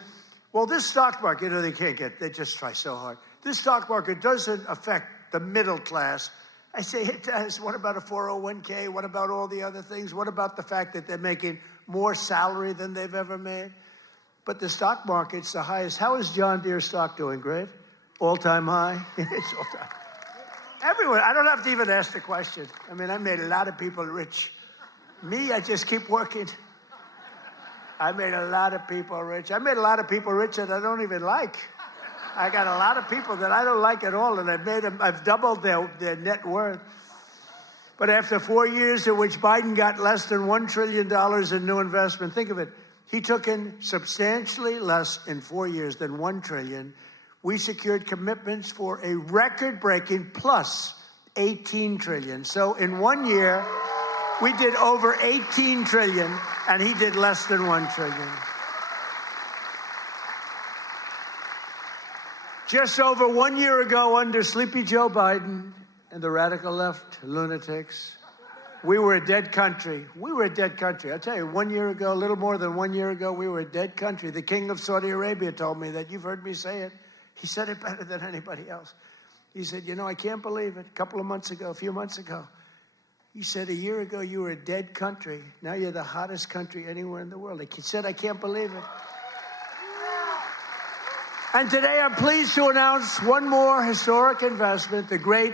well, this stock market, you know, they just try so hard. This stock market doesn't affect the middle class. I say it does. What about a 401k? What about all the other things? What about the fact that they're making more salary than they've ever made? But the stock market's the highest. How is John Deere stock doing, Grave? All-time high? It's all-time. Everyone, I don't have to even ask the question. I mean, I made a lot of people rich. Me, I just keep working. I made a lot of people rich. I made a lot of people rich that I don't even like. I got a lot of people that I don't like at all, and I've doubled their net worth. But after 4 years in which Biden got less than $1 trillion in new investment, think of it, he took in substantially less in 4 years than $1 trillion. We secured commitments for a record-breaking plus $18 trillion. So in 1 year, we did over $18 trillion, and he did less than $1 trillion. Just over 1 year ago, under Sleepy Joe Biden and the radical left lunatics, we were a dead country. We were a dead country. I'll tell you, 1 year ago, a little more than 1 year ago, we were a dead country. The king of Saudi Arabia told me that. You've heard me say it. He said it better than anybody else. He said, you know, I can't believe it. A few months ago, he said, a year ago, you were a dead country. Now you're the hottest country anywhere in the world. He said, I can't believe it. And today I'm pleased to announce one more historic investment. The great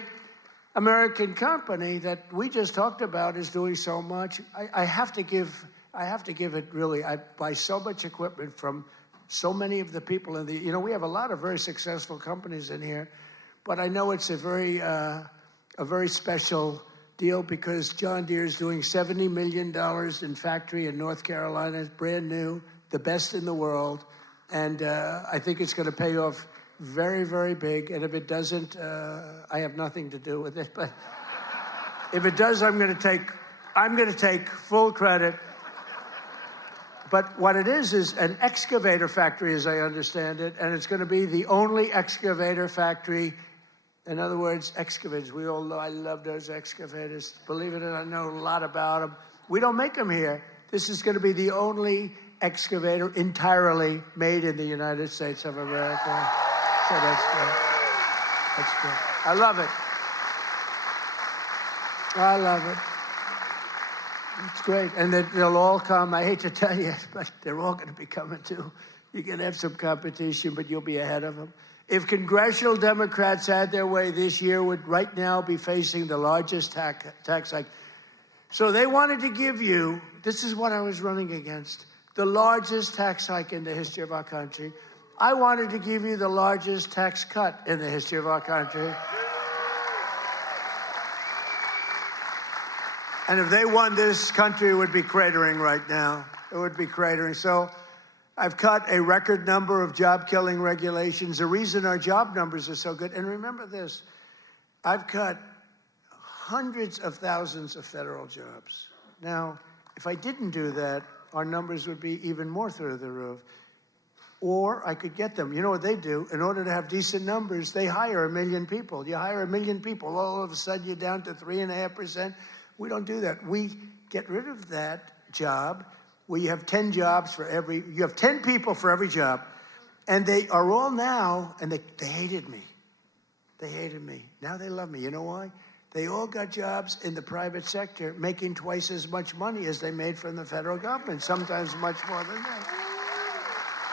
American company that we just talked about is doing so much. I have to give it really. I buy so much equipment from so many of the people in the, you know, we have a lot of very successful companies in here, but I know it's a very special deal because John Deere is doing $70 million in factory in North Carolina. It's brand new, the best in the world. And I think it's going to pay off very, very big. And if it doesn't, I have nothing to do with it. But if it does, I'm going to take full credit. But what it is an excavator factory, as I understand it, and it's going to be the only excavator factory. In other words, excavators. We all know I love those excavators. Believe it or not, I know a lot about them. We don't make them here. This is going to be the only excavator entirely made in the United States of America. So that's good. That's good. I love it. I love it. It's great. And they'll all come. I hate to tell you, but they're all going to be coming too. You're going to have some competition, but you'll be ahead of them. If congressional Democrats had their way this year, would right now be facing the largest tax hike. So they wanted to give you, this is what I was running against, the largest tax hike in the history of our country. I wanted to give you the largest tax cut in the history of our country. And if they won, this country would be cratering right now. It would be cratering. So I've cut a record number of job-killing regulations. The reason our job numbers are so good, and remember this, I've cut hundreds of thousands of federal jobs. Now, if I didn't do that, our numbers would be even more through the roof. Or I could get them. You know what they do? In order to have decent numbers, they hire 1 million people. You hire 1 million people, all of a sudden you're down to 3.5%. We don't do that. We get rid of that job where you have 10 jobs for every, you have 10 people for every job. And they are all now, and they hated me. They hated me. Now they love me. You know why? They all got jobs in the private sector, making twice as much money as they made from the federal government, sometimes much more than that.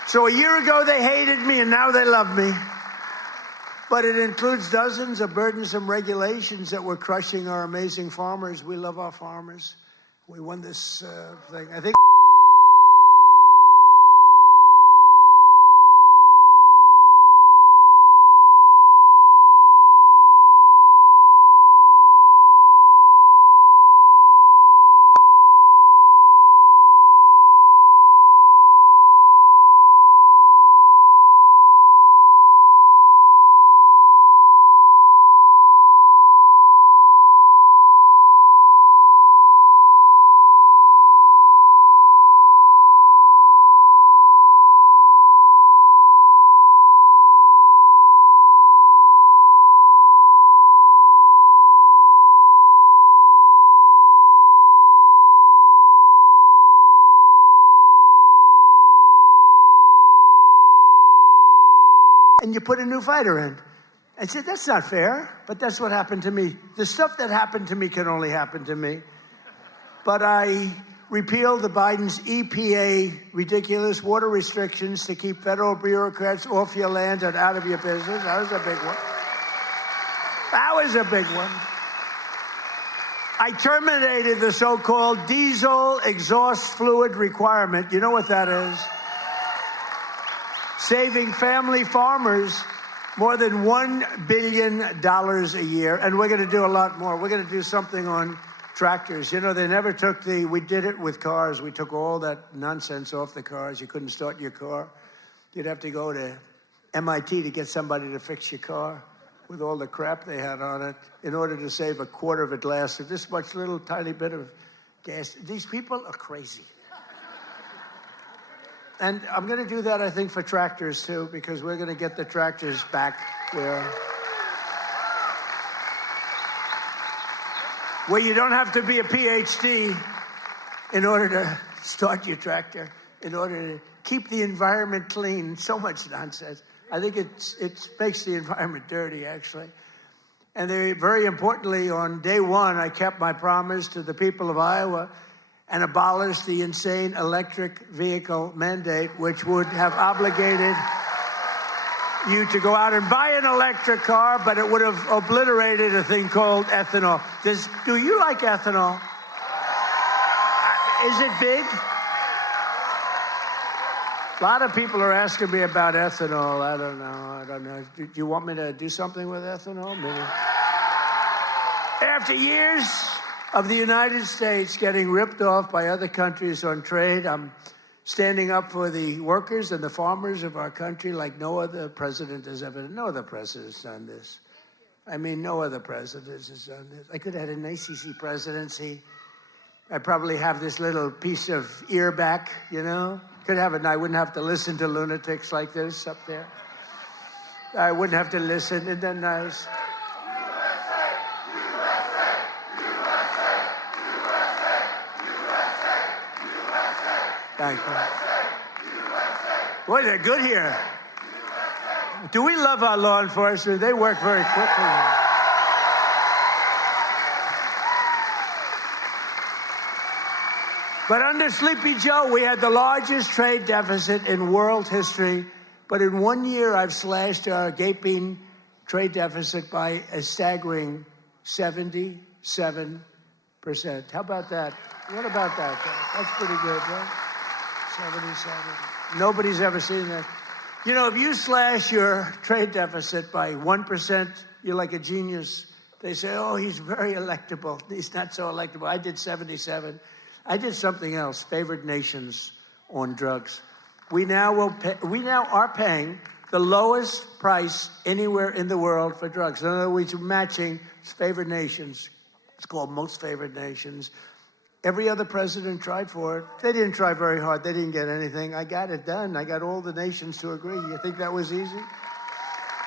So a year ago, they hated me, and now they love me. But it includes dozens of burdensome regulations that were crushing our amazing farmers. We love our farmers. We won this thing. I think and you put a new fighter in. I said, that's not fair, but that's what happened to me. The stuff that happened to me can only happen to me. But I repealed the Biden's EPA ridiculous water restrictions to keep federal bureaucrats off your land and out of your business. That was a big one. That was a big one. I terminated the so-called diesel exhaust fluid requirement. You know what that is? Saving family farmers more than $1 billion a year. And we're going to do a lot more. We're going to do something on tractors. You know, they never took we did it with cars. We took all that nonsense off the cars. You couldn't start your car. You'd have to go to MIT to get somebody to fix your car with all the crap they had on it in order to save a quarter of a glass of this much little tiny bit of gas. These people are crazy. And I'm going to do that, I think, for tractors, too, because we're going to get the tractors back where you don't have to be a PhD in order to start your tractor, in order to keep the environment clean. So much nonsense. I think it makes the environment dirty, actually. And very importantly, on day one, I kept my promise to the people of Iowa and abolished the insane electric vehicle mandate, which would have obligated you to go out and buy an electric car, but it would have obliterated a thing called ethanol. Do you like ethanol? Is it big? A lot of people are asking me about ethanol. I don't know. Do you want me to do something with ethanol? Maybe. After years of the United States getting ripped off by other countries on trade, I'm standing up for the workers and the farmers of our country like no other president has ever. No other president's done this. I mean, no other president has done this. I could have had an ACC presidency. I'd probably have this little piece of ear back, you know? Could have it, and I wouldn't have to listen to lunatics like this up there. I wouldn't have to listen. Isn't that nice? Thank you. Boy, they're good here. Do we love our law enforcement? They work very quickly. But under Sleepy Joe, we had the largest trade deficit in world history. But in 1 year, I've slashed our gaping trade deficit by a staggering 77%. How about that? What about that? That's pretty good, right? 77. Nobody's ever seen that. You know, if you slash your trade deficit by 1%, you're like a genius. They say, oh, he's very electable. He's not so electable. I did 77. I did something else, favored nations on drugs. We now are paying the lowest price anywhere in the world for drugs. In other words, we're matching favored nations. It's called most favored nations. Every other president tried for it. They didn't try very hard. They didn't get anything. I got it done. I got all the nations to agree. You think that was easy?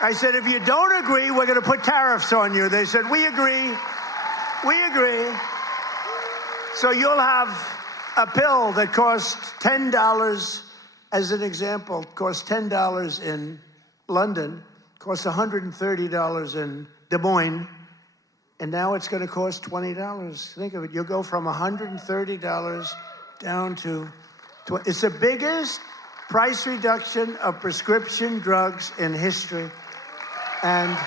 I said, if you don't agree, we're going to put tariffs on you. They said, we agree. We agree. So you'll have a pill that costs $10, as an example, costs $10 in London, costs $130 in Des Moines, and now it's going to cost $20. Think of it. You'll go from $130 down to $20. It's the biggest price reduction of prescription drugs in history. And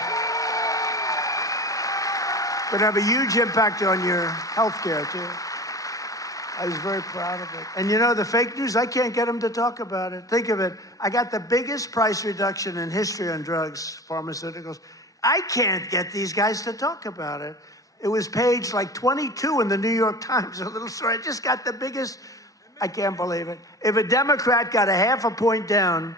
going to have a huge impact on your health care, too. I was very proud of it. And you know, the fake news, I can't get them to talk about it. Think of it. I got the biggest price reduction in history on drugs, pharmaceuticals. I can't get these guys to talk about it. It was page like 22 in the New York Times, a little story. I just got the biggest. I can't believe it. If a Democrat got a half a point down,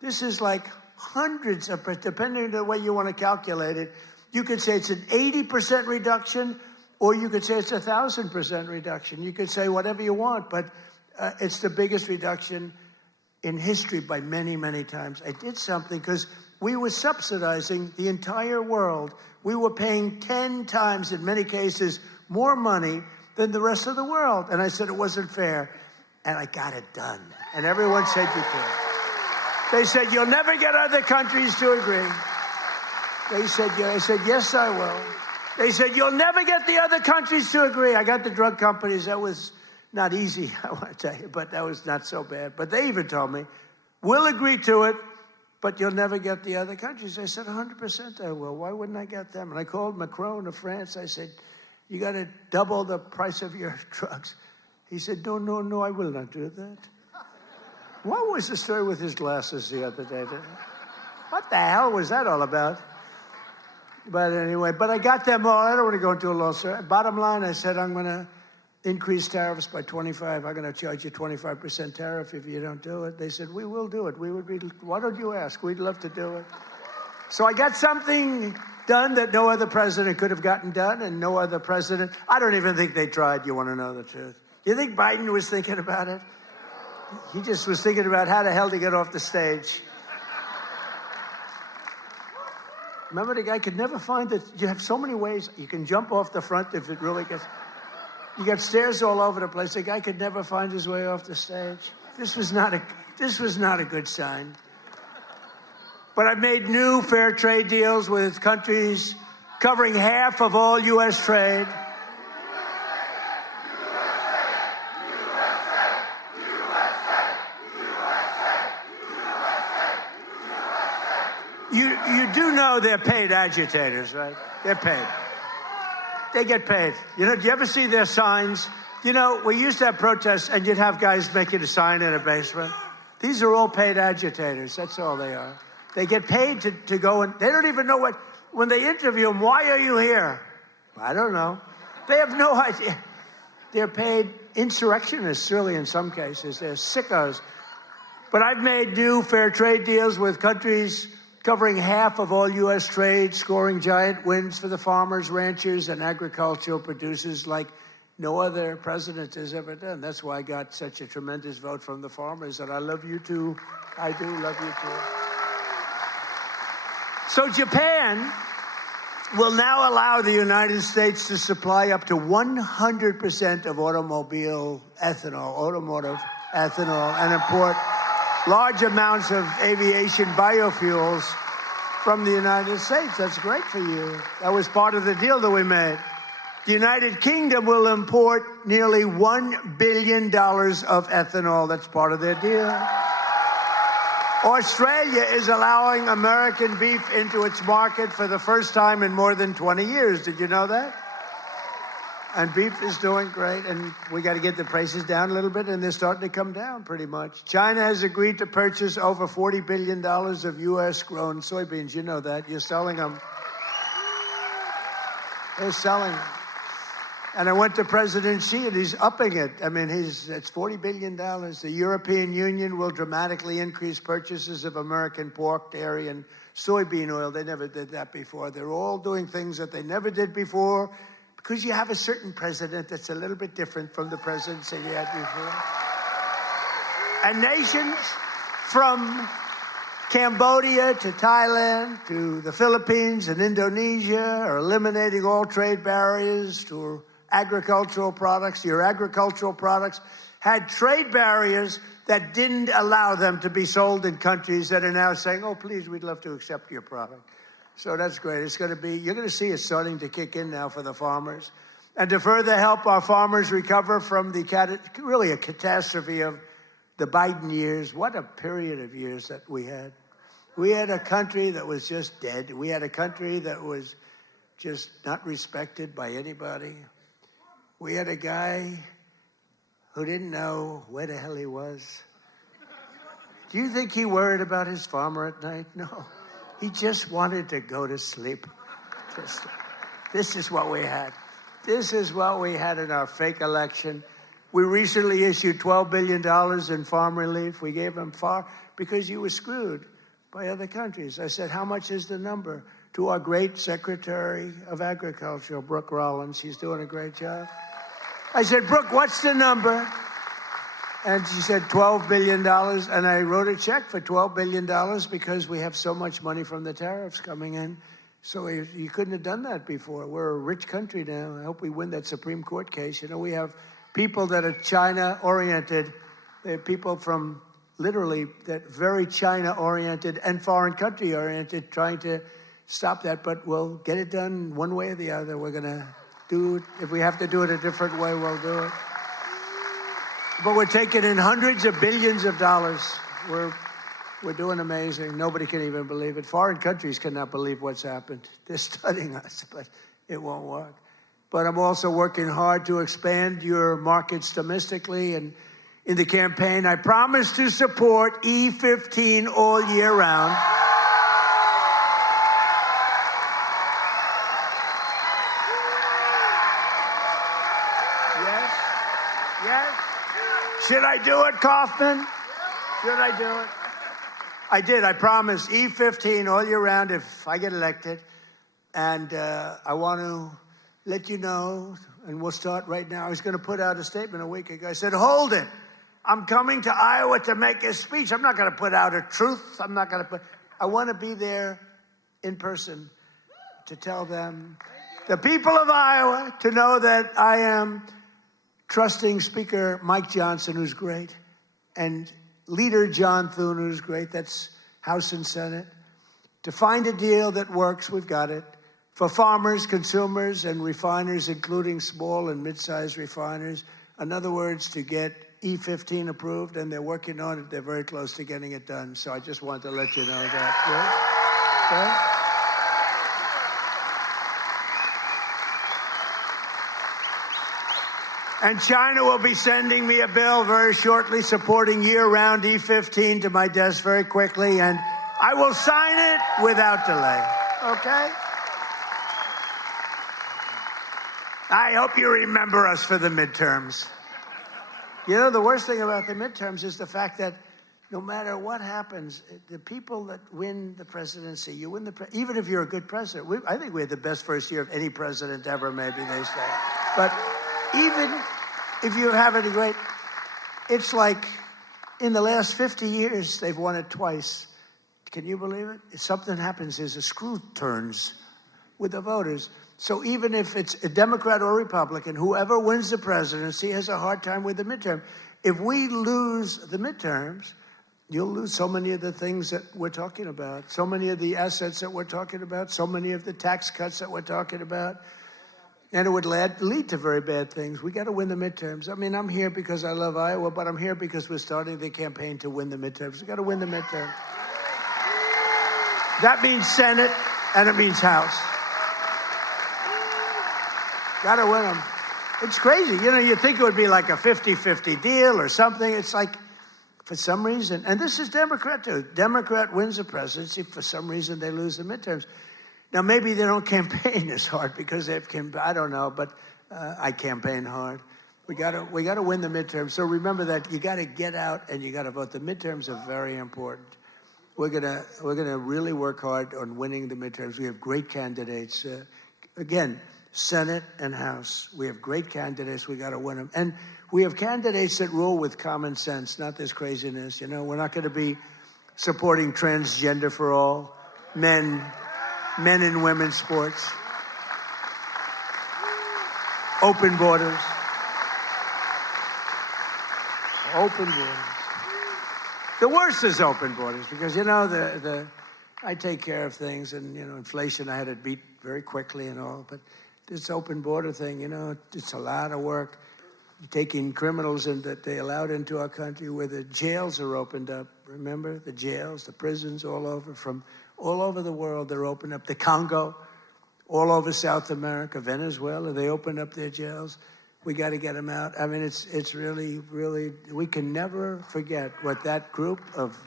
this is like hundreds of, depending on the way you want to calculate it, you could say it's an 80% reduction, or you could say it's 1,000% reduction. You could say whatever you want, but it's the biggest reduction in history by many, many times. I did something because we were subsidizing the entire world. We were paying 10 times, in many cases, more money than the rest of the world. And I said it wasn't fair. And I got it done. And everyone said you could. They said, you'll never get other countries to agree. They said, yeah. I said, yes, I will. They said, you'll never get the other countries to agree. I got the drug companies. That was not easy, I want to tell you, but that was not so bad. But they even told me, we'll agree to it, but you'll never get the other countries. I said, 100% I will. Why wouldn't I get them? And I called Macron of France. I said, you got to double the price of your drugs. He said, no, I will not do that. What was the story with his glasses the other day? What the hell was that all about? But anyway, I got them all. I don't want to go into a long story. Bottom line, I said, I'm going to increase tariffs by 25. I'm going to charge you 25% tariff if you don't do it. They said, we will do it. Why don't you ask? We'd love to do it. So I got something done that no other president could have gotten done, and no other president. I don't even think they tried. You want to know the truth? You think Biden was thinking about it? He just was thinking about how the hell to get off the stage. Remember, the guy could never find that. You have so many ways. You can jump off the front if it really gets. You got stairs all over the place. The guy could never find his way off the stage. This was not a good sign. But I made new fair trade deals with countries covering half of all U.S. trade. You do know they're paid agitators, right? They're paid. They get paid. You know, do you ever see their signs? You know, we used to have protests, and you'd have guys making a sign in a basement. These are all paid agitators. That's all they are. They get paid to go, and they don't even know what, when they interview them, why are you here? I don't know. They have no idea. They're paid insurrectionists, really, in some cases. They're sickos. But I've made new fair trade deals with countries covering half of all U.S. trade, scoring giant wins for the farmers, ranchers, and agricultural producers like no other president has ever done. That's why I got such a tremendous vote from the farmers, and I love you too. I do love you too. So Japan will now allow the United States to supply up to 100% of automotive ethanol, and import large amounts of aviation biofuels from the United States. That's great for you. That was part of the deal that we made. The United Kingdom will import nearly $1 billion of ethanol. That's part of their deal. Australia is allowing American beef into its market for the first time in more than 20 years. Did you know that? And beef is doing great, and we got to get the prices down a little bit, and they're starting to come down pretty much. China has agreed to purchase over $40 billion of U.S.-grown soybeans. You know that. You're selling them. They're selling them. And I went to President Xi, and he's upping it. I mean, it's $40 billion. The European Union will dramatically increase purchases of American pork, dairy, and soybean oil. They never did that before. They're all doing things that they never did before, because you have a certain president that's a little bit different from the presidents that you had before. And nations from Cambodia to Thailand to the Philippines and Indonesia are eliminating all trade barriers to agricultural products. Your agricultural products had trade barriers that didn't allow them to be sold in countries that are now saying, oh, please, we'd love to accept your product. So that's great. It's going to be, you're going to see it starting to kick in now for the farmers. And to further help our farmers recover from really a catastrophe of the Biden years, what a period of years that we had. We had a country that was just dead. We had a country that was just not respected by anybody. We had a guy who didn't know where the hell he was. Do you think he worried about his farmer at night? No. He just wanted to go to sleep. This is what we had. This is what we had in our fake election. We recently issued $12 billion in farm relief. We gave them because you were screwed by other countries. I said, how much is the number? To our great Secretary of Agriculture, Brooke Rollins. She's doing a great job. I said, Brooke, what's the number? And she said $12 billion. And I wrote a check for $12 billion because we have so much money from the tariffs coming in. So you couldn't have done that before. We're a rich country now. I hope we win that Supreme Court case. You know, we have people that are China-oriented. They have people from literally that very China-oriented and foreign country-oriented, trying to stop that. But we'll get it done one way or the other. We're going to do it. If we have to do it a different way, we'll do it. But we're taking in hundreds of billions of dollars. We're doing amazing. Nobody can even believe it. Foreign countries cannot believe what's happened. They're studying us, but it won't work. But I'm also working hard to expand your markets domestically. And in the campaign, I promise to support E15 all year round. Yes? Yes? Should I do it, Kaufman? Should I do it? I did. I promise E15 all year round if I get elected. And I want to let you know, and we'll start right now. I was going to put out a statement a week ago. I said, hold it. I'm coming to Iowa to make a speech. I'm not going to put out a truth. I want to be there in person to tell them, the people of Iowa, to know that I am trusting Speaker Mike Johnson, who's great, and Leader John Thune, who's great. That's House and Senate. To find a deal that works, we've got it. For farmers, consumers, and refiners, including small and mid-sized refiners. In other words, to get E15 approved, and they're working on it. They're very close to getting it done. So I just wanted to let you know that. Yeah? And China will be sending me a bill very shortly supporting year-round E15 to my desk very quickly, and I will sign it without delay, okay? I hope you remember us for the midterms. You know, the worst thing about the midterms is the fact that no matter what happens, the people that win the presidency, you win even if you're a good president. I think we had the best first year of any president ever, maybe they say. But even if you have any great, it's like in the last 50 years, they've won it twice. Can you believe it? If something happens, there's a screw turns with the voters. So even if it's a Democrat or Republican, whoever wins the presidency has a hard time with the midterm. If we lose the midterms, you'll lose so many of the things that we're talking about, so many of the assets that we're talking about, so many of the tax cuts that we're talking about. And it would lead to very bad things. We got to win the midterms. I mean, I'm here because I love Iowa, but I'm here because we're starting the campaign to win the midterms. We got to win the midterms. That means Senate, and it means House. Got to win them. It's crazy. You know, you think it would be like a 50-50 deal or something. It's like, for some reason, and this is Democrat too. Democrat wins the presidency. For some reason, they lose the midterms. Now, maybe they don't campaign as hard because they've I don't know, but I campaign hard. We got to win the midterms. So remember that you got to get out and you got to vote. The midterms are very important. We're gonna really work hard on winning the midterms. We have great candidates. Again, Senate and House. We have great candidates. We got to win them. And we have candidates that rule with common sense, not this craziness. You know, we're not going to be supporting transgender for all, men and women's sports, open borders. Open borders. The worst is open borders because, you know, I take care of things and, you know, inflation I had to beat very quickly and all, but this open border thing, you know, it's a lot of work. Taking criminals in that they allowed into our country where the jails are opened up. Remember the jails, the prisons all over, from all over the world, they're opened up. The Congo, all over South America, Venezuela, they opened up their jails. We got to get them out. I mean, it's really, really, we can never forget what that group of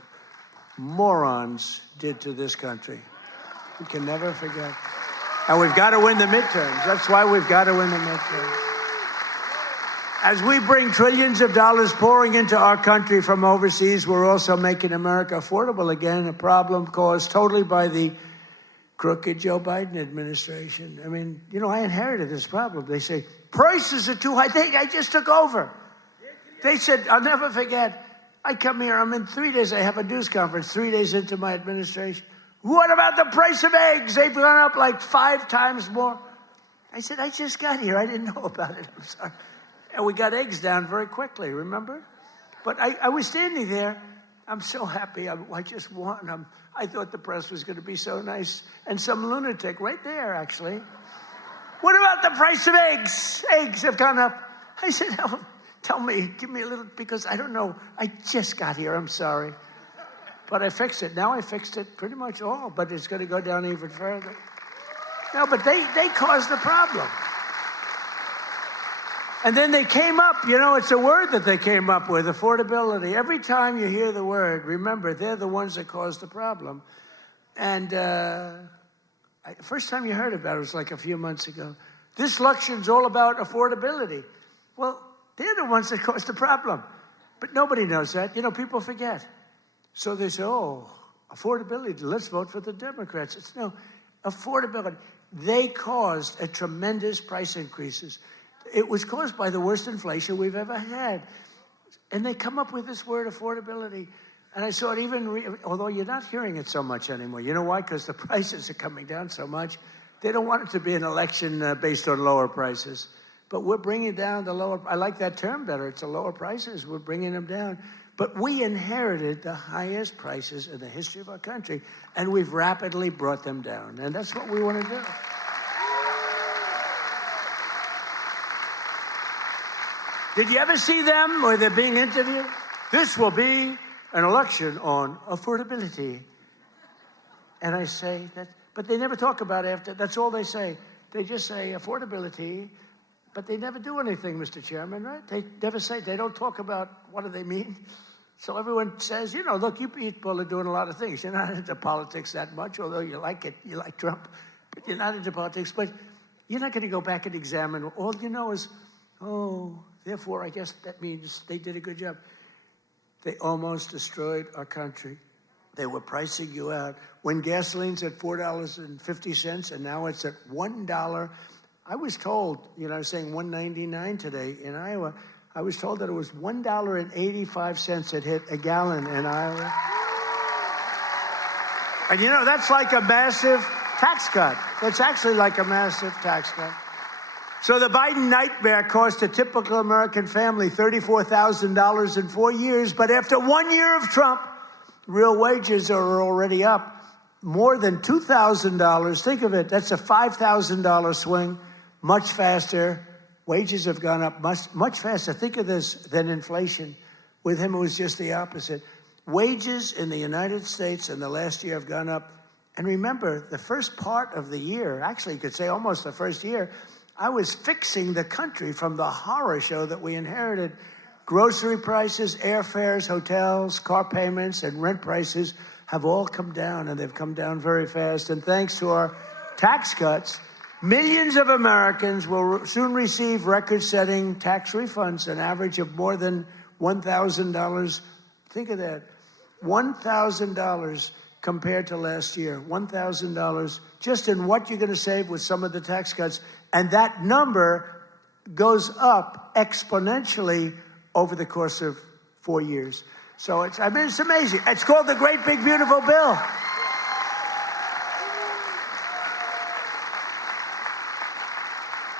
morons did to this country. We can never forget. And we've got to win the midterms. That's why we've got to win the midterms. As we bring trillions of dollars pouring into our country from overseas, we're also making America affordable again, a problem caused totally by the crooked Joe Biden administration. I mean, you know, I inherited this problem. They say, prices are too high. I just took over. They said, I'll never forget, I come here, I'm in 3 days, I have a news conference 3 days into my administration. What about the price of eggs? They've gone up like 5 times more. I said, I just got here. I didn't know about it. I'm sorry. And we got eggs down very quickly, remember? But I was standing there, I'm so happy. I just won. I thought the press was going to be so nice. And some lunatic right there, actually. What about the price of eggs? Eggs have gone up. I said, oh, tell me, give me a little, because I don't know. I just got here. I'm sorry. But I fixed it. Now I fixed it pretty much all, but it's going to go down even further. No, but they caused the problem. And then they came up, it's a word that they came up with, affordability. Every time you hear the word, remember, they're the ones that caused the problem. And first time you heard about it was like a few months ago. This election's all about affordability. Well, they're the ones that caused the problem. But nobody knows that. People forget. So they say, oh, affordability, let's vote for the Democrats. It's no, affordability. They caused a tremendous price increases. It was caused by the worst inflation we've ever had. And they come up with this word, affordability. And I saw it even, although you're not hearing it so much anymore. You know why? Because the prices are coming down so much. They don't want it to be an election based on lower prices. But we're bringing down the lower, I like that term better. It's the lower prices. We're bringing them down. But we inherited the highest prices in the history of our country. And we've rapidly brought them down. And that's what we want to do. Did you ever see them where they're being interviewed? This will be an election on affordability. And I say that, but they never talk about it after. That's all they say. They just say affordability, but they never do anything, Mr. Chairman, right? They never say, they don't talk about what do they mean. So everyone says, look, you people are doing a lot of things. You're not into politics that much, although you like it. You like Trump, but you're not into politics. But you're not going to go back and examine. All you know is, therefore, I guess that means they did a good job. They almost destroyed our country. They were pricing you out. When gasoline's at $4.50 and now it's at $1, I was told, I was saying $1.99 today in Iowa. I was told that it was $1.85 that hit a gallon in Iowa. And that's like a massive tax cut. That's actually like a massive tax cut. So the Biden nightmare cost a typical American family $34,000 in 4 years. But after 1 year of Trump, real wages are already up more than $2,000. Think of it. That's a $5,000 swing, much faster. Wages have gone up much faster. Think of this than inflation. With him, it was just the opposite. Wages in the United States in the last year have gone up. And remember, the first part of the year, actually you could say almost the first year, I was fixing the country from the horror show that we inherited. Grocery prices, airfares, hotels, car payments, and rent prices have all come down, and they've come down very fast. And thanks to our tax cuts, millions of Americans will soon receive record-setting tax refunds, an average of more than $1,000. Think of that, $1,000 compared to last year, $1,000 just in what you're going to save with some of the tax cuts. And that number goes up exponentially over the course of 4 years. So it's amazing. It's called the Great Big Beautiful Bill.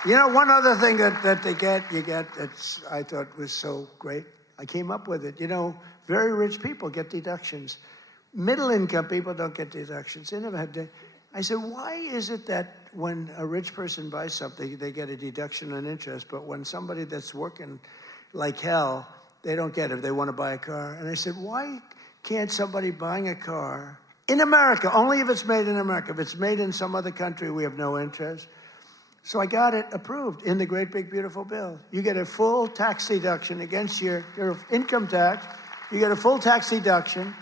One other thing that you get I thought was so great. I came up with it. Very rich people get deductions. Middle income people don't get deductions. They never had to. I said, why is it that when a rich person buys something, they get a deduction on interest, but when somebody that's working like hell, they don't get it if they want to buy a car? And I said, why can't somebody buying a car in America, only if it's made in America, if it's made in some other country, we have no interest? So I got it approved in the Great Big Beautiful Bill. You get a full tax deduction against your income tax. You get a full tax deduction.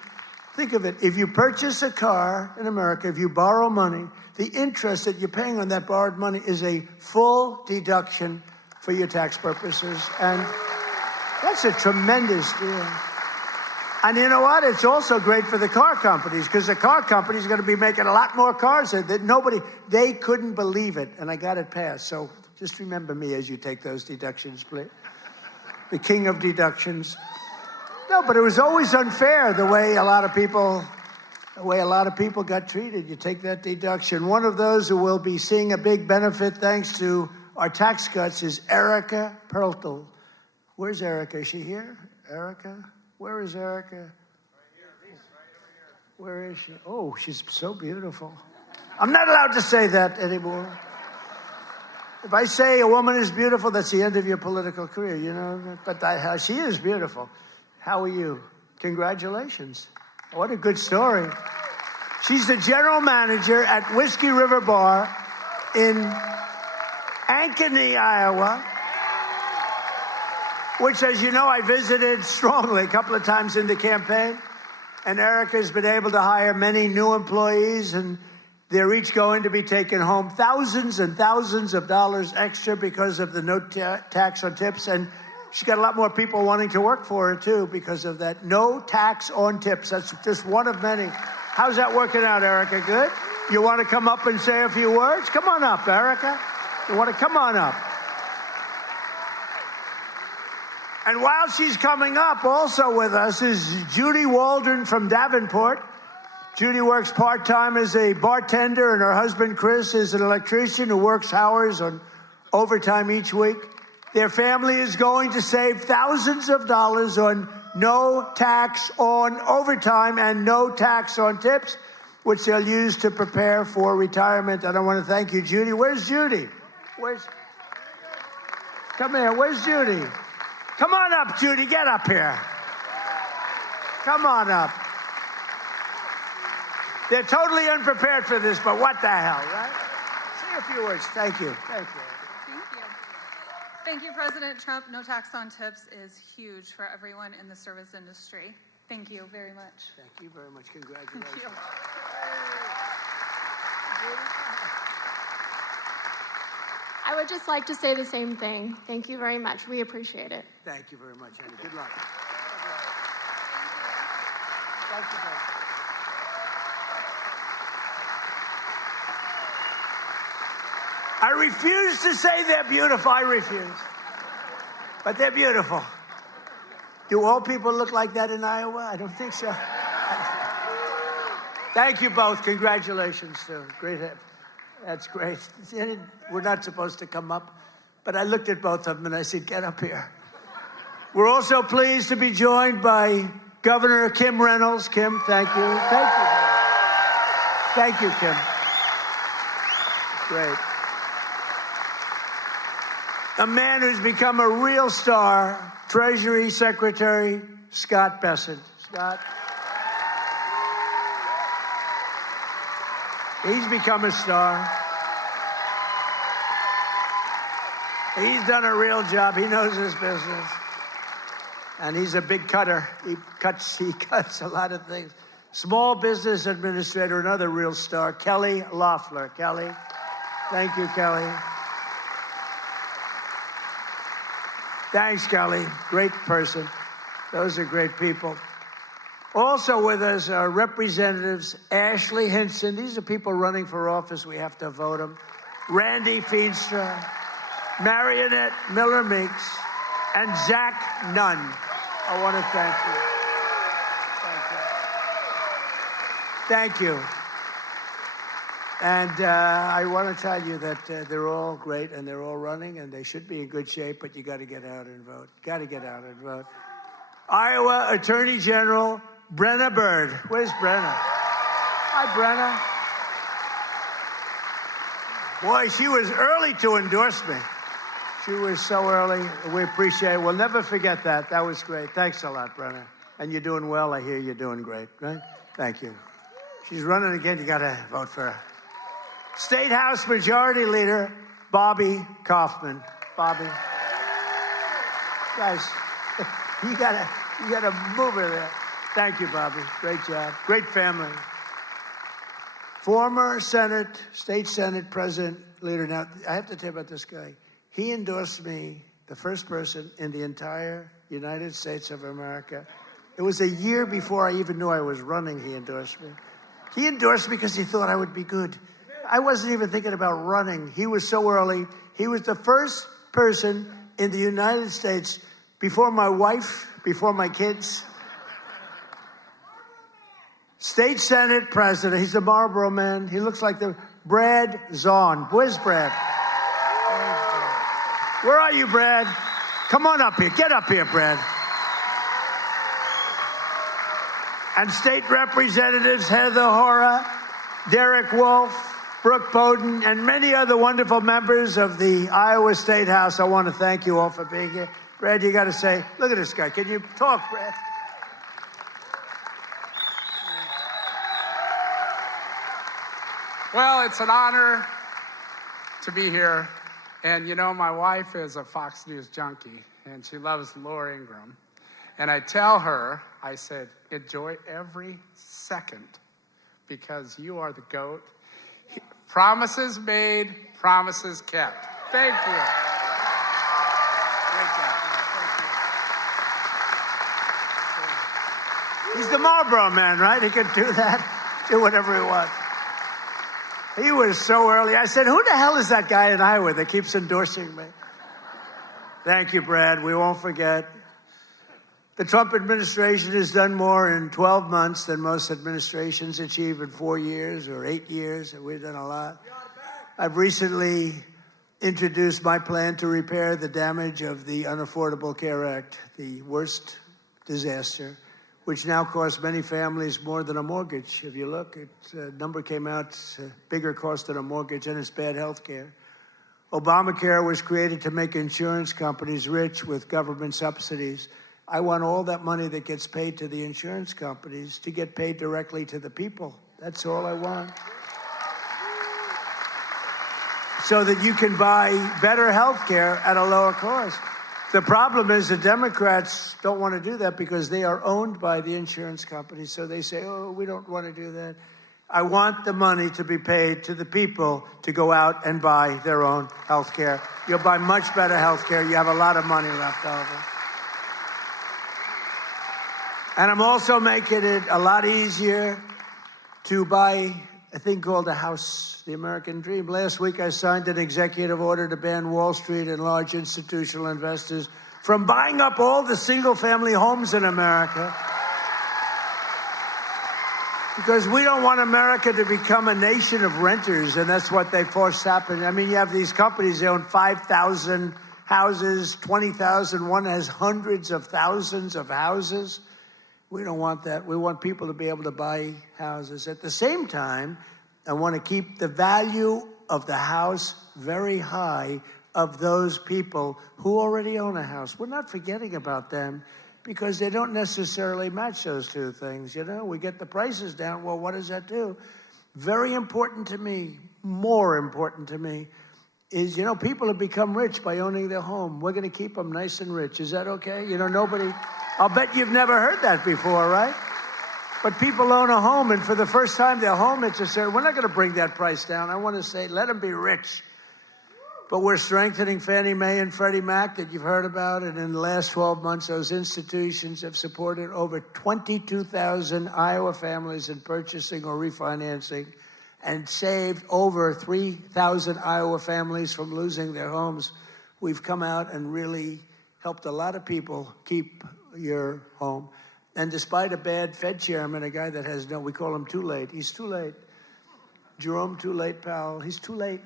Think of it. If you purchase a car in America, if you borrow money, the interest that you're paying on that borrowed money is a full deduction for your tax purposes. And that's a tremendous deal. And you know what? It's also great for the car companies, because the car companies are going to be making a lot more cars that they couldn't believe it. And I got it passed. So just remember me as you take those deductions, please. The king of deductions. No, but it was always unfair the way a lot of people got treated. You take that deduction. One of those who will be seeing a big benefit thanks to our tax cuts is Erica Peralta. Where's Erica? Is she here? Erica? Where is Erica? Where is she? Oh, she's so beautiful. I'm not allowed to say that anymore. If I say a woman is beautiful, that's the end of your political career, you know. But she is beautiful. How are you? Congratulations. What a good story. She's the general manager at Whiskey River Bar in Ankeny, Iowa, which, as you know, I visited strongly a couple of times in the campaign. And Erica's been able to hire many new employees, and they're each going to be taking home thousands and thousands of dollars extra because of the no tax on tips. And she's got a lot more people wanting to work for her, too, because of that no tax on tips. That's just one of many. How's that working out, Erica? Good? You want to come up and say a few words? Come on up, Erica. You want to come on up? And while she's coming up, also with us is Judy Waldron from Davenport. Judy works part-time as a bartender, and her husband, Chris, is an electrician who works hours on overtime each week. Their family is going to save thousands of dollars on no tax on overtime and no tax on tips, which they'll use to prepare for retirement. And I want to thank you, Judy. Where's Judy? Come here. Where's Judy? Come on up, Judy. Get up here. Come on up. They're totally unprepared for this, but what the hell, right? Say a few words. Thank you. Thank you. Thank you. Thank you, President Trump. No tax on tips is huge for everyone in the service industry. Thank you very much. Thank you very much. Congratulations. Thank you. I would just like to say the same thing. Thank you very much. We appreciate it. Thank you very much, Annie. Good luck. Thank you. I refuse to say they're beautiful. I refuse. But they're beautiful. Do all people look like that in Iowa? I don't think so. Thank you both. Congratulations, too. Great. That's great. We're not supposed to come up, but I looked at both of them and I said, get up here. We're also pleased to be joined by Governor Kim Reynolds. Kim, thank you. Thank you. Thank you, Kim. Great. A man who's become a real star, Treasury Secretary Scott Bessent. Scott. He's become a star. He's done a real job. He knows his business. And he's a big cutter. He cuts a lot of things. Small Business Administrator, another real star, Kelly Loeffler. Kelly. Thank you, Kelly. Thanks, Kelly. Great person. Those are great people. Also with us are Representatives Ashley Hinson. These are people running for office. We have to vote them. Randy Feenstra, Marionette Miller Meeks, and Zach Nunn. I want to thank you. Thank you. Thank you. And I want to tell you that they're all great and they're all running and they should be in good shape, but you got to get out and vote. Got to get out and vote. Iowa Attorney General Brenna Bird. Where's Brenna? Hi, Brenna. Boy, she was early to endorse me. She was so early. We appreciate it. We'll never forget that. That was great. Thanks a lot, Brenna. And you're doing well. I hear you're doing great. Right? Thank you. She's running again. You got to vote for her. State House Majority Leader Bobby Kaufman. Bobby. Guys, you gotta move her there. Thank you, Bobby. Great job. Great family. Former State Senate President Leader. Now, I have to tell you about this guy. He endorsed me, the first person in the entire United States of America. It was a year before I even knew I was running, he endorsed me. He endorsed me because he thought I would be good. I wasn't even thinking about running. He was so early. He was the first person in the United States, before my wife, before my kids. State Senate President. He's a Marlboro man. He looks like the Brad Zahn. Where's Brad? Where are you, Brad? Come on up here. Get up here, Brad. and State Representatives Heather Hora, Derek Wolf, Brooke Bowden, and many other wonderful members of the Iowa State House. I want to thank you all for being here. Brad, you got to say, look at this guy. Can you talk, Brad? Well, it's an honor to be here. And you know, my wife is a Fox News junkie, and she loves Laura Ingraham. And I tell her, I said, enjoy every second because you are the GOAT. Promises made, promises kept. Thank you. Great job. He's the Marlboro man, right? He can do that, do whatever he wants. He was so early. I said, who the hell is that guy in Iowa that keeps endorsing me? Thank you, Brad. We won't forget. The Trump administration has done more in 12 months than most administrations achieve in 4 years or 8 years, and we've done a lot. I've recently introduced my plan to repair the damage of the Unaffordable Care Act, the worst disaster, which now costs many families more than a mortgage. If you look, a number came out, it's a bigger cost than a mortgage, and it's bad health care. Obamacare was created to make insurance companies rich with government subsidies. I want all that money that gets paid to the insurance companies to get paid directly to the people. That's all I want. So that you can buy better health care at a lower cost. The problem is the Democrats don't want to do that because they are owned by the insurance companies. So they say, oh, we don't want to do that. I want the money to be paid to the people to go out and buy their own health care. You'll buy much better health care. You have a lot of money left over. And I'm also making it a lot easier to buy a thing called a house, the American dream. Last week, I signed an executive order to ban Wall Street and large institutional investors from buying up all the single-family homes in America. Because we don't want America to become a nation of renters, and that's what they forced happen. I mean, you have these companies, they own 5,000 houses, 20,000. One has hundreds of thousands of houses. We don't want that. We want people to be able to buy houses. At the same time, I want to keep the value of the house very high of those people who already own a house. We're not forgetting about them because they don't necessarily match those two things. You know, we get the prices down. Well, what does that do? Very important to me, more important to me, is, you know, people have become rich by owning their home. We're going to keep them nice and rich. Is that okay? You know, nobody... I'll bet you've never heard that before, right? But people own a home, and for the first time, their home, it's a certain... We're not going to bring that price down. I want to say, let them be rich. But we're strengthening Fannie Mae and Freddie Mac that you've heard about, and in the last 12 months, those institutions have supported over 22,000 Iowa families in purchasing or refinancing and saved over 3,000 Iowa families from losing their homes. We've come out and really helped a lot of people keep your home. And despite a bad Fed chairman, a guy that has no, we call him too late. He's too late. Jerome Too Late Powell, he's too late.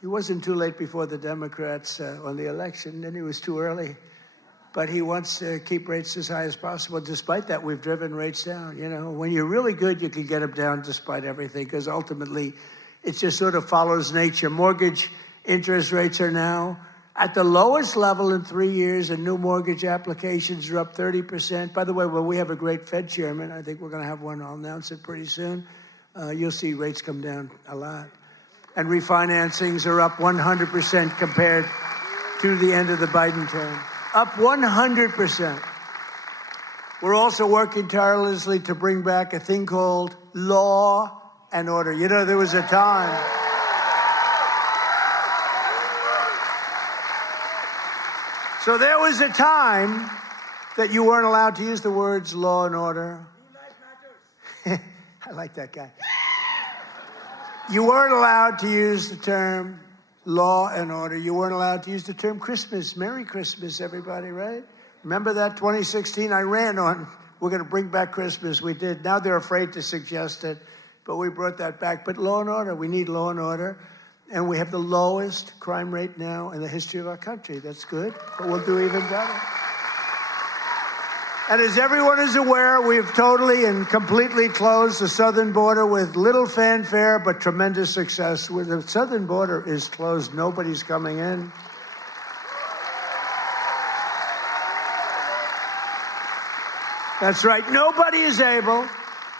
He wasn't too late before the Democrats on the election, then he was too early. But he wants to keep rates as high as possible. Despite that, we've driven rates down. You know, when you're really good, you can get them down despite everything, because ultimately it just sort of follows nature. Mortgage interest rates are now at the lowest level in 3 years, and new mortgage applications are up 30%. By the way, well, we have a great Fed chairman. I think we're going to have one. I'll announce it pretty soon. You'll see rates come down a lot. And refinancings are up 100% compared to the end of the Biden term. Up 100%. We're also working tirelessly to bring back a thing called law and order. You know, there was a time... So there was a time that you weren't allowed to use the words law and order. I like that guy. You weren't allowed to use the term law and order. You weren't allowed to use the term Christmas. Merry Christmas, everybody, right? Remember that 2016? I ran on, we're going to bring back Christmas. We did. Now they're afraid to suggest it, but we brought that back. But law and order, we need law and order. And we have the lowest crime rate now in the history of our country. That's good, but we'll do even better. And as everyone is aware, we've totally and completely closed the southern border with little fanfare, but tremendous success. When the southern border is closed, nobody's coming in. That's right. Nobody is able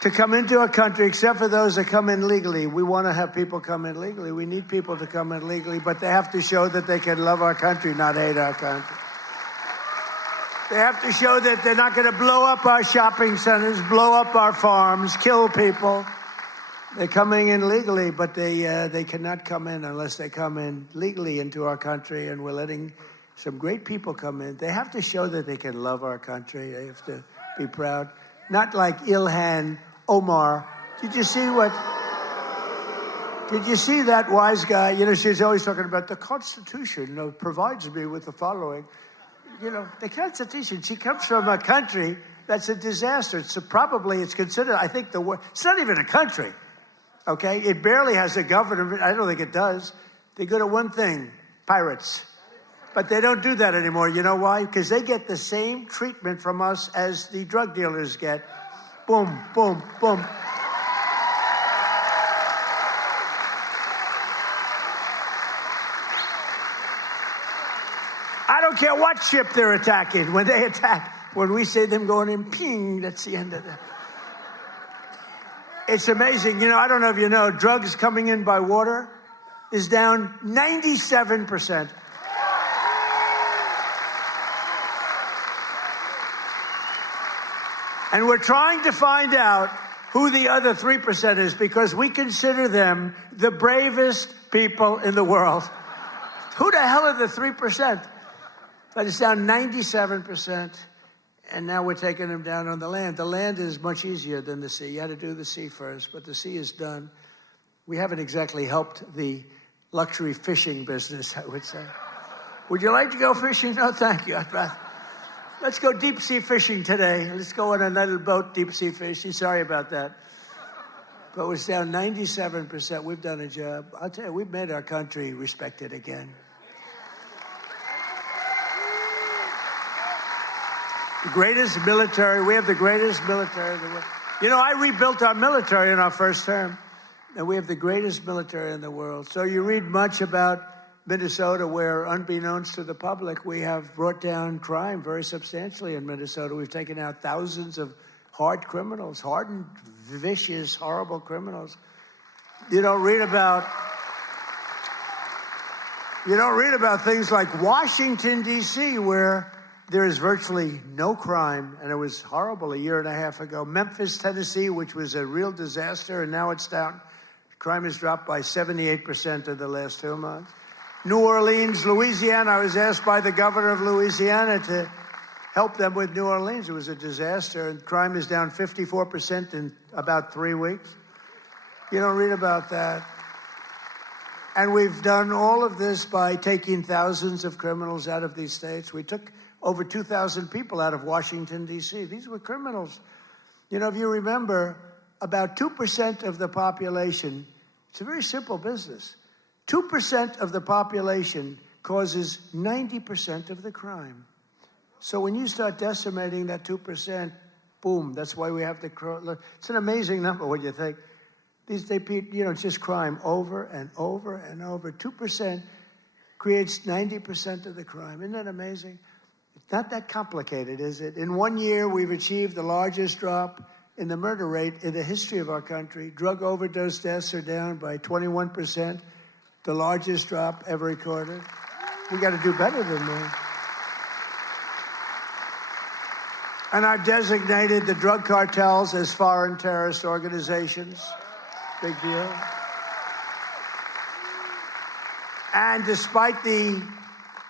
to come into our country except for those that come in legally. We want to have people come in legally. We need people to come in legally, but they have to show that they can love our country, not hate our country. They have to show that they're not going to blow up our shopping centers, blow up our farms, kill people. They're coming in legally, but they cannot come in unless they come in legally into our country, and we're letting some great people come in. They have to show that they can love our country. They have to be proud. Not like Ilhan Omar. Did you see that wise guy? You know, she's always talking about the Constitution provides me with the following. You know, the Constitution, she comes from a country that's a disaster. It's considered, I think, it's not even a country, okay? It barely has a government. I don't think it does. They're good at one thing, pirates. But they don't do that anymore. You know why? Because they get the same treatment from us as the drug dealers get. Boom, boom, boom. I don't care what ship they're attacking. When they attack, when we see them going in, ping, that's the end of it. It's amazing. You know, I don't know if you know, drugs coming in by water is down 97%. And we're trying to find out who the other 3% is, because we consider them the bravest people in the world. Who the hell are the 3%? But it's down 97%, and now we're taking them down on the land. The land is much easier than the sea. You had to do the sea first, but the sea is done. We haven't exactly helped the luxury fishing business, I would say. Would you like to go fishing? No, thank you. Let's go deep sea fishing today. Let's go on a little boat deep sea fishing. Sorry about that. But it's down 97%. We've done a job. I'll tell you, we've made our country respected again. The greatest military. We have the greatest military in the world. You know, I rebuilt our military in our first term, and we have the greatest military in the world. So you read much about Minnesota, where, unbeknownst to the public, we have brought down crime very substantially in Minnesota. We've taken out thousands of hard criminals, hardened, vicious, horrible criminals. You don't read about things like Washington, D.C., where there is virtually no crime, and it was horrible a year and a half ago. Memphis, Tennessee, which was a real disaster, and now it's down. Crime has dropped by 78% in the last 2 months. New Orleans, Louisiana. I was asked by the governor of Louisiana to help them with New Orleans. It was a disaster, and crime is down 54% in about 3 weeks. You don't read about that. And we've done all of this by taking thousands of criminals out of these states. We took over 2,000 people out of Washington, D.C. These were criminals. You know, if you remember, about 2% of the population, it's a very simple business. 2% of the population causes 90% of the crime. So when you start decimating that 2%, boom, that's why we have the, it's an amazing number when you think. It's just crime over and over and over. 2% creates 90% of the crime. Isn't that amazing? It's not that complicated, is it? In 1 year, we've achieved the largest drop in the murder rate in the history of our country. Drug overdose deaths are down by 21%, the largest drop ever recorded. We got to do better than that. And I've designated the drug cartels as foreign terrorist organizations. Big deal. And despite the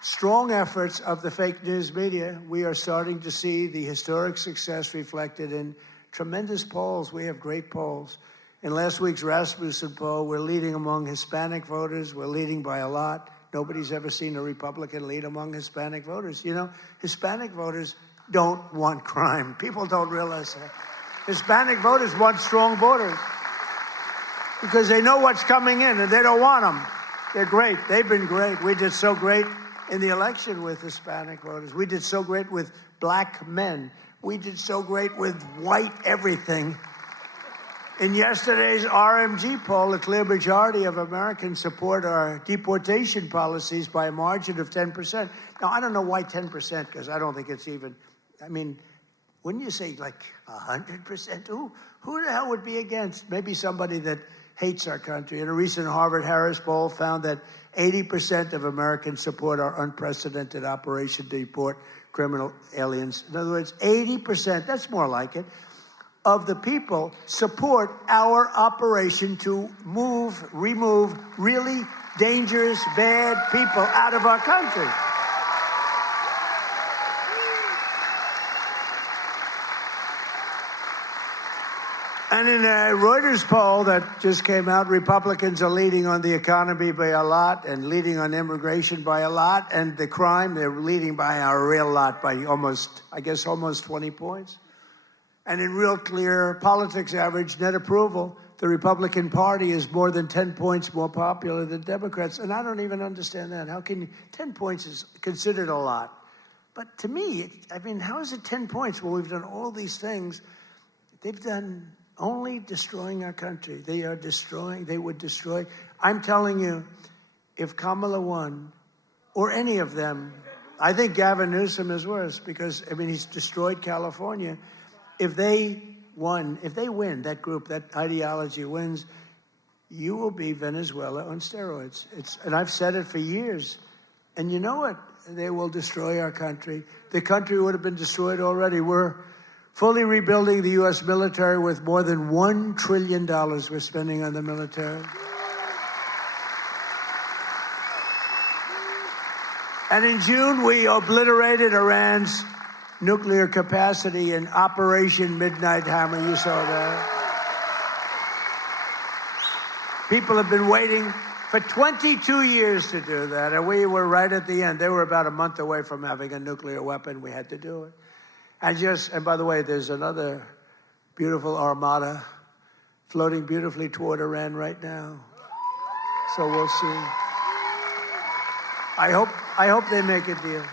strong efforts of the fake news media, we are starting to see the historic success reflected in tremendous polls. We have great polls. In last week's Rasmussen poll, we're leading among Hispanic voters. We're leading by a lot. Nobody's ever seen a Republican lead among Hispanic voters. You know, Hispanic voters don't want crime. People don't realize that. Hispanic voters want strong borders because they know what's coming in and they don't want them. They're great. They've been great. We did so great in the election with Hispanic voters. We did so great with black men. We did so great with white everything. In yesterday's RMG poll, a clear majority of Americans support our deportation policies by a margin of 10%. Now, I don't know why 10%, because I don't think it's even, I mean, wouldn't you say like 100%? Who the hell would be against? Maybe somebody that hates our country. In a recent Harvard-Harris poll found that 80% of Americans support our unprecedented operation to deport criminal aliens. In other words, 80%, that's more like it, of the people support our operation to remove really dangerous, bad people out of our country. And in a Reuters poll that just came out, Republicans are leading on the economy by a lot and leading on immigration by a lot. And the crime, they're leading by a real lot, by almost 20 points. And in real clear politics average net approval, the Republican Party is more than 10 points more popular than Democrats. And I don't even understand that. How can 10 points is considered a lot? But to me, how is it 10 points? Well, we've done all these things. They've done only destroying our country. They would destroy. I'm telling you, if Kamala won, or any of them, I think Gavin Newsom is worse because, he's destroyed California. If they win, that group, that ideology wins, you will be Venezuela on steroids. And I've said it for years. And you know what? They will destroy our country. The country would have been destroyed already. We're fully rebuilding the U.S. military with more than $1 trillion we're spending on the military. And in June, we obliterated Iran's nuclear capacity in Operation Midnight Hammer. You saw that. People have been waiting for 22 years to do that, and we were right at the end. They were about a month away from having a nuclear weapon. We had to do it. And by the way, there's another beautiful armada floating beautifully toward Iran right now. So we'll see. I hope they make a deal.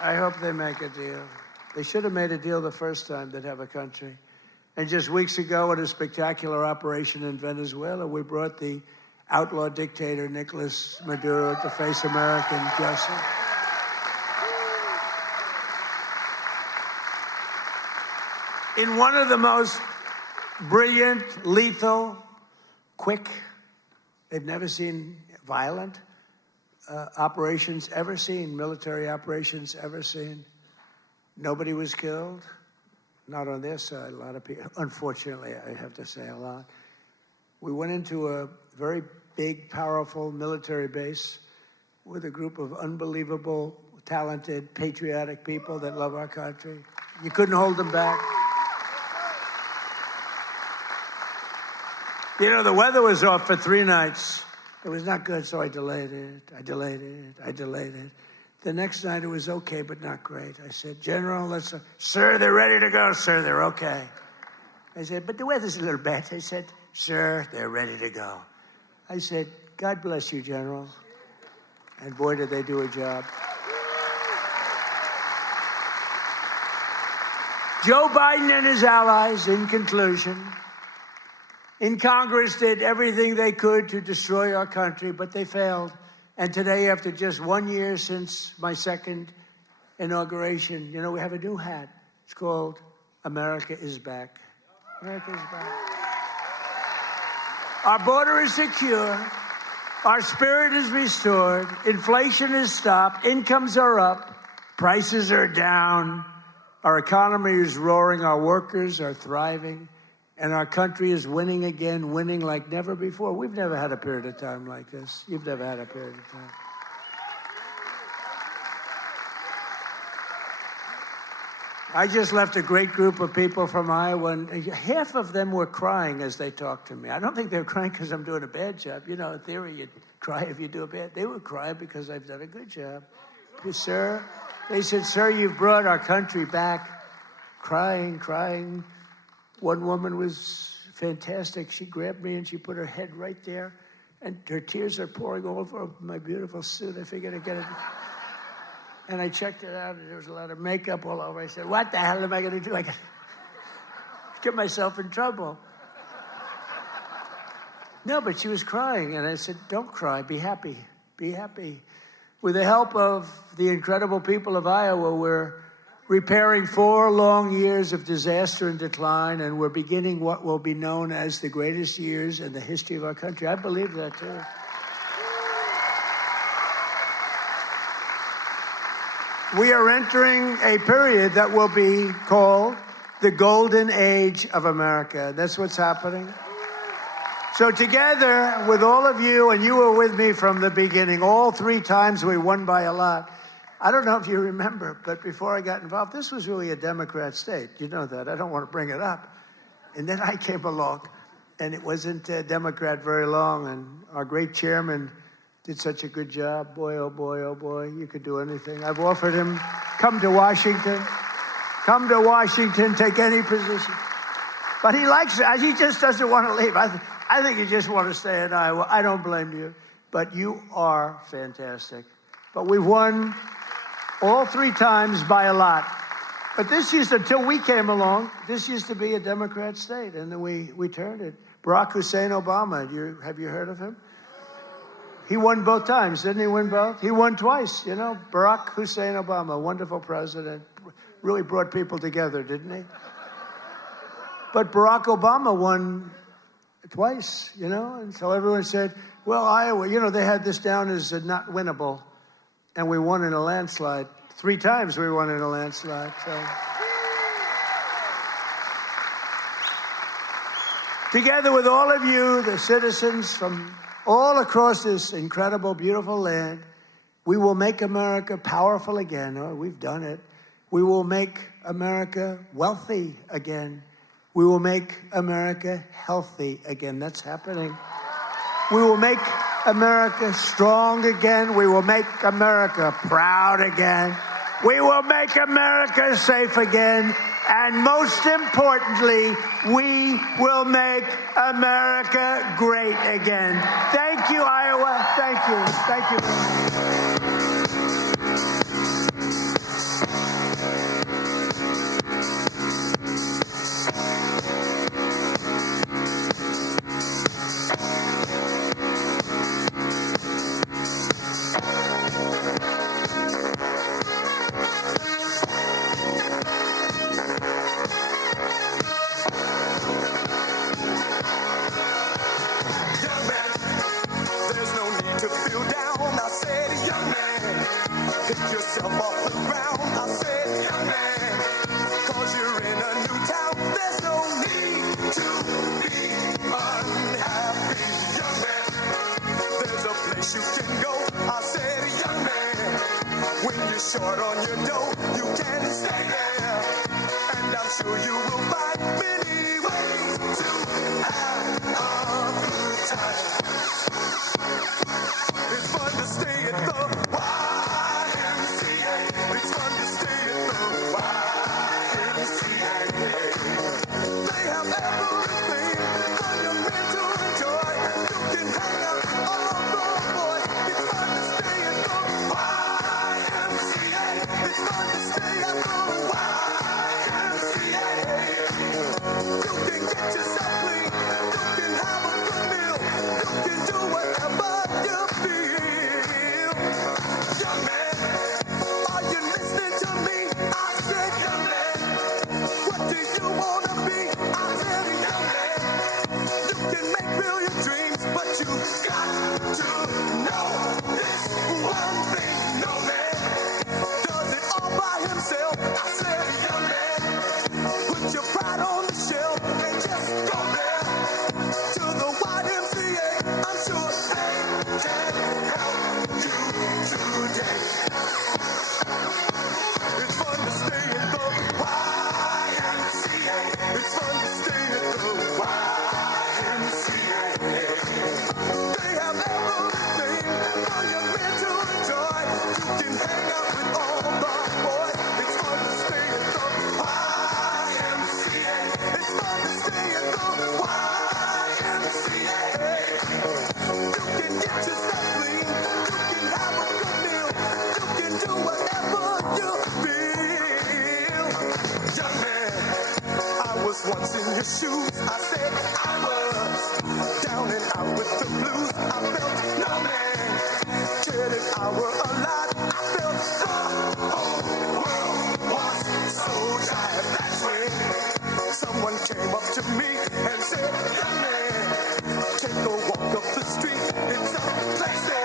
I hope they make a deal. They should have made a deal the first time they'd have a country. And just weeks ago, at a spectacular operation in Venezuela, we brought the outlaw dictator Nicolas Maduro to face American justice. In one of the most brilliant, lethal, quick, they've never seen violent operations ever seen, military operations ever seen. Nobody was killed, not on their side. A lot of people, unfortunately, I have to say a lot. We went into a very big, powerful military base with a group of unbelievable, talented, patriotic people that love our country. You couldn't hold them back. You know, the weather was off for 3 nights. It was not good, so I delayed it. The next night, it was okay, but not great. I said, General, sir, they're ready to go. Sir, they're okay. I said, but the weather's a little bad. I said, sir, they're ready to go. I said, God bless you, General. And boy, did they do a job. Joe Biden and his allies, in conclusion, in Congress did everything they could to destroy our country, but they failed. And today, after just 1 year since my second inauguration, you know, we have a new hat. It's called America is Back. America is back. Our border is secure. Our spirit is restored. Inflation is stopped. Incomes are up. Prices are down. Our economy is roaring. Our workers are thriving. And our country is winning again, winning like never before. We've never had a period of time like this. You've never had a period of time. I just left a great group of people from Iowa, and half of them were crying as they talked to me. I don't think they were crying because I'm doing a bad job. You know, in theory, you'd cry if you do a bad. They were crying because I've done a good job. Sir, they said, sir, you've brought our country back. Crying. One woman was fantastic. She grabbed me and she put her head right there, and her tears are pouring all over my beautiful suit. I figured I'd get it. And I checked it out, and there was a lot of makeup all over. I said, what the hell am I going to do? I got get myself in trouble. No, but she was crying, and I said, don't cry, be happy, be happy. With the help of the incredible people of Iowa, we're repairing 4 long years of disaster and decline, and we're beginning what will be known as the greatest years in the history of our country. I believe that, too. We are entering a period that will be called the golden age of America. That's what's happening. So together with all of you, and you were with me from the beginning, all 3 times we won by a lot. I don't know if you remember, but before I got involved, this was really a Democrat state. You know that. I don't want to bring it up. And then I came along, and it wasn't a Democrat very long, and our great chairman did such a good job. Boy, oh boy, oh boy, you could do anything. I've offered him, come to Washington, take any position. But he likes it. He just doesn't want to leave. I think you just want to stay in Iowa. I don't blame you. But you are fantastic. But we've won all 3 times by a lot. But this until we came along, this used to be a Democrat state. And then we turned it. Barack Hussein Obama, have you heard of him? He won both times. Didn't he win both? He won twice, you know. Barack Hussein Obama, wonderful president. Really brought people together, didn't he? But Barack Obama won twice, you know, and so everyone said, well, Iowa, you know, they had this down as not winnable, and we won in a landslide. 3 times we won in a landslide. So together with all of you, the citizens from all across this incredible, beautiful land, we will make America powerful again. Oh, we've done it. We will make America wealthy again. We will make America healthy again. That's happening. We will make America strong again. We will make America proud again. We will make America safe again. And most importantly, we will make America great again. Thank you, Iowa. Thank you. Thank you. Young man, there's no need to feel down. I said, young once in your shoes. I said I was down and out with the blues. I felt no man cared if I were alive. I felt the whole world was so tired. That's when someone came up to me and said, young man, take a walk up the street. It's a place there.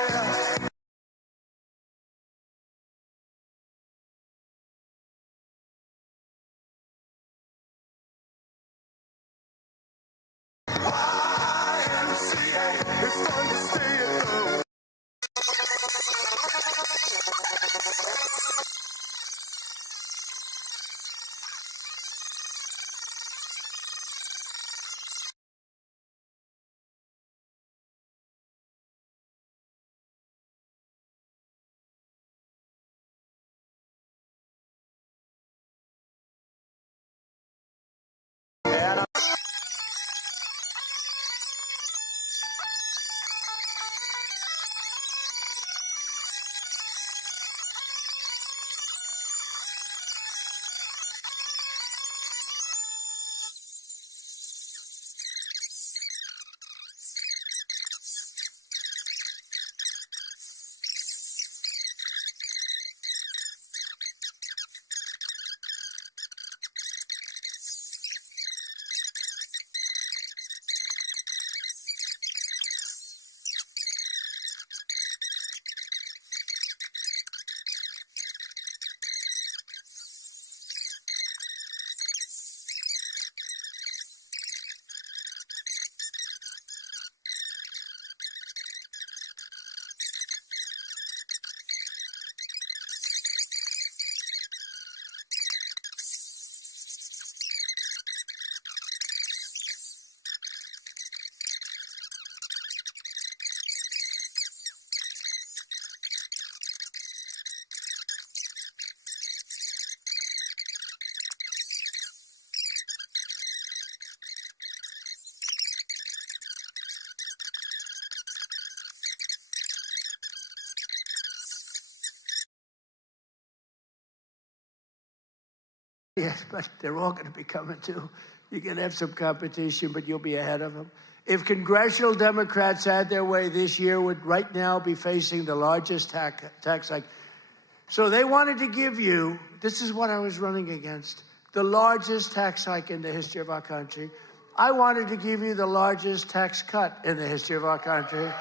It's fun to stay at home. Yes, but they're all going to be coming too. You're going to have some competition, but you'll be ahead of them. If congressional Democrats had their way this year, would right now be facing the largest tax hike. So they wanted to give you, this is what I was running against, the largest tax hike in the history of our country. I wanted to give you the largest tax cut in the history of our country.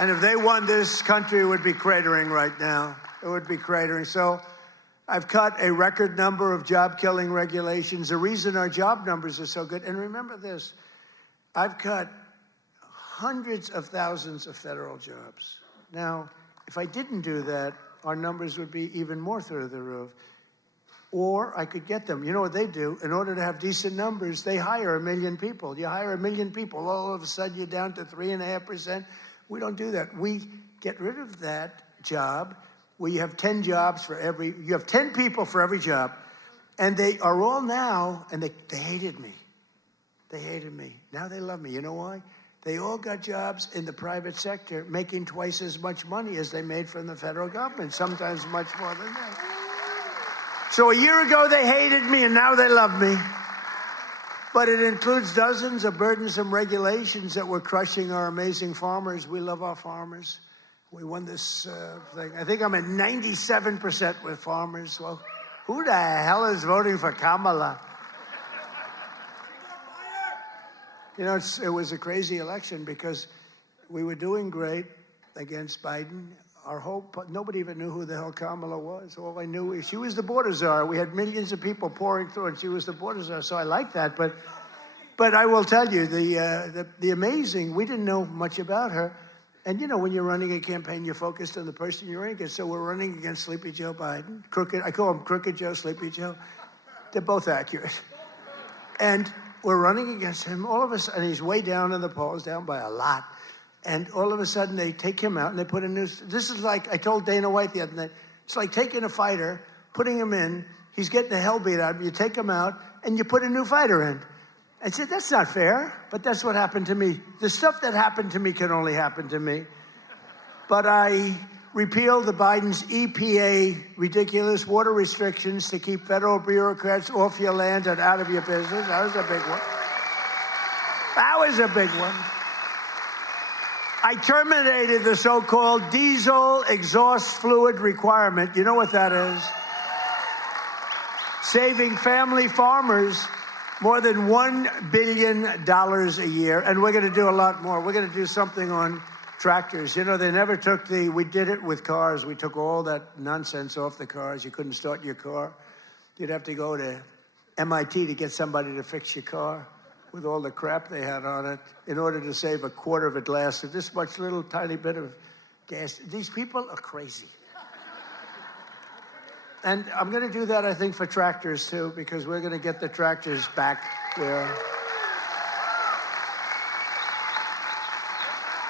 And if they won, this country would be cratering right now. It would be cratering. So I've cut a record number of job-killing regulations. The reason our job numbers are so good, and remember this, I've cut hundreds of thousands of federal jobs. Now, if I didn't do that, our numbers would be even more through the roof. Or I could get them. You know what they do? In order to have decent numbers, they hire 1 million people. You hire 1 million people, all of a sudden you're down to 3.5%. We don't do that. We get rid of that job where you have 10 jobs for every, you have 10 people for every job. And they are all now, and they hated me. They hated me. Now they love me. You know why? They all got jobs in the private sector, making twice as much money as they made from the federal government, sometimes much more than that. So a year ago, they hated me, and now they love me. But it includes dozens of burdensome regulations that were crushing our amazing farmers. We love our farmers. We won this thing. I think I'm at 97% with farmers. Well, who the hell is voting for Kamala? You know, it was a crazy election because we were doing great against Biden. Our hope, nobody even knew who the hell Kamala was. All I knew is she was the border czar. We had millions of people pouring through, and she was the border czar. So I like that. But I will tell you, the amazing, we didn't know much about her. And, you know, when you're running a campaign, you're focused on the person you're running against. So we're running against Sleepy Joe Biden. Crooked, I call him Crooked Joe, Sleepy Joe. They're both accurate. And we're running against him. All of us, and he's way down in the polls, down by a lot. And all of a sudden, they take him out and they put a new. This is like, I told Dana White the other night, it's like taking a fighter, putting him in, he's getting the hell beat out of him, you take him out, and you put a new fighter in. I said, that's not fair, but that's what happened to me. The stuff that happened to me can only happen to me. But I repealed the Biden's EPA ridiculous water restrictions to keep federal bureaucrats off your land and out of your business. That was a big one. That was a big one. I terminated the so-called diesel exhaust fluid requirement. You know what that is? Saving family farmers more than $1 billion a year. And we're going to do a lot more. We're going to do something on tractors. You know, they never took we did it with cars. We took all that nonsense off the cars. You couldn't start your car. You'd have to go to MIT to get somebody to fix your car with all the crap they had on it in order to save a quarter of a glass of this much little tiny bit of gas. These people are crazy. And I'm going to do that, I think, for tractors, too, because we're going to get the tractors back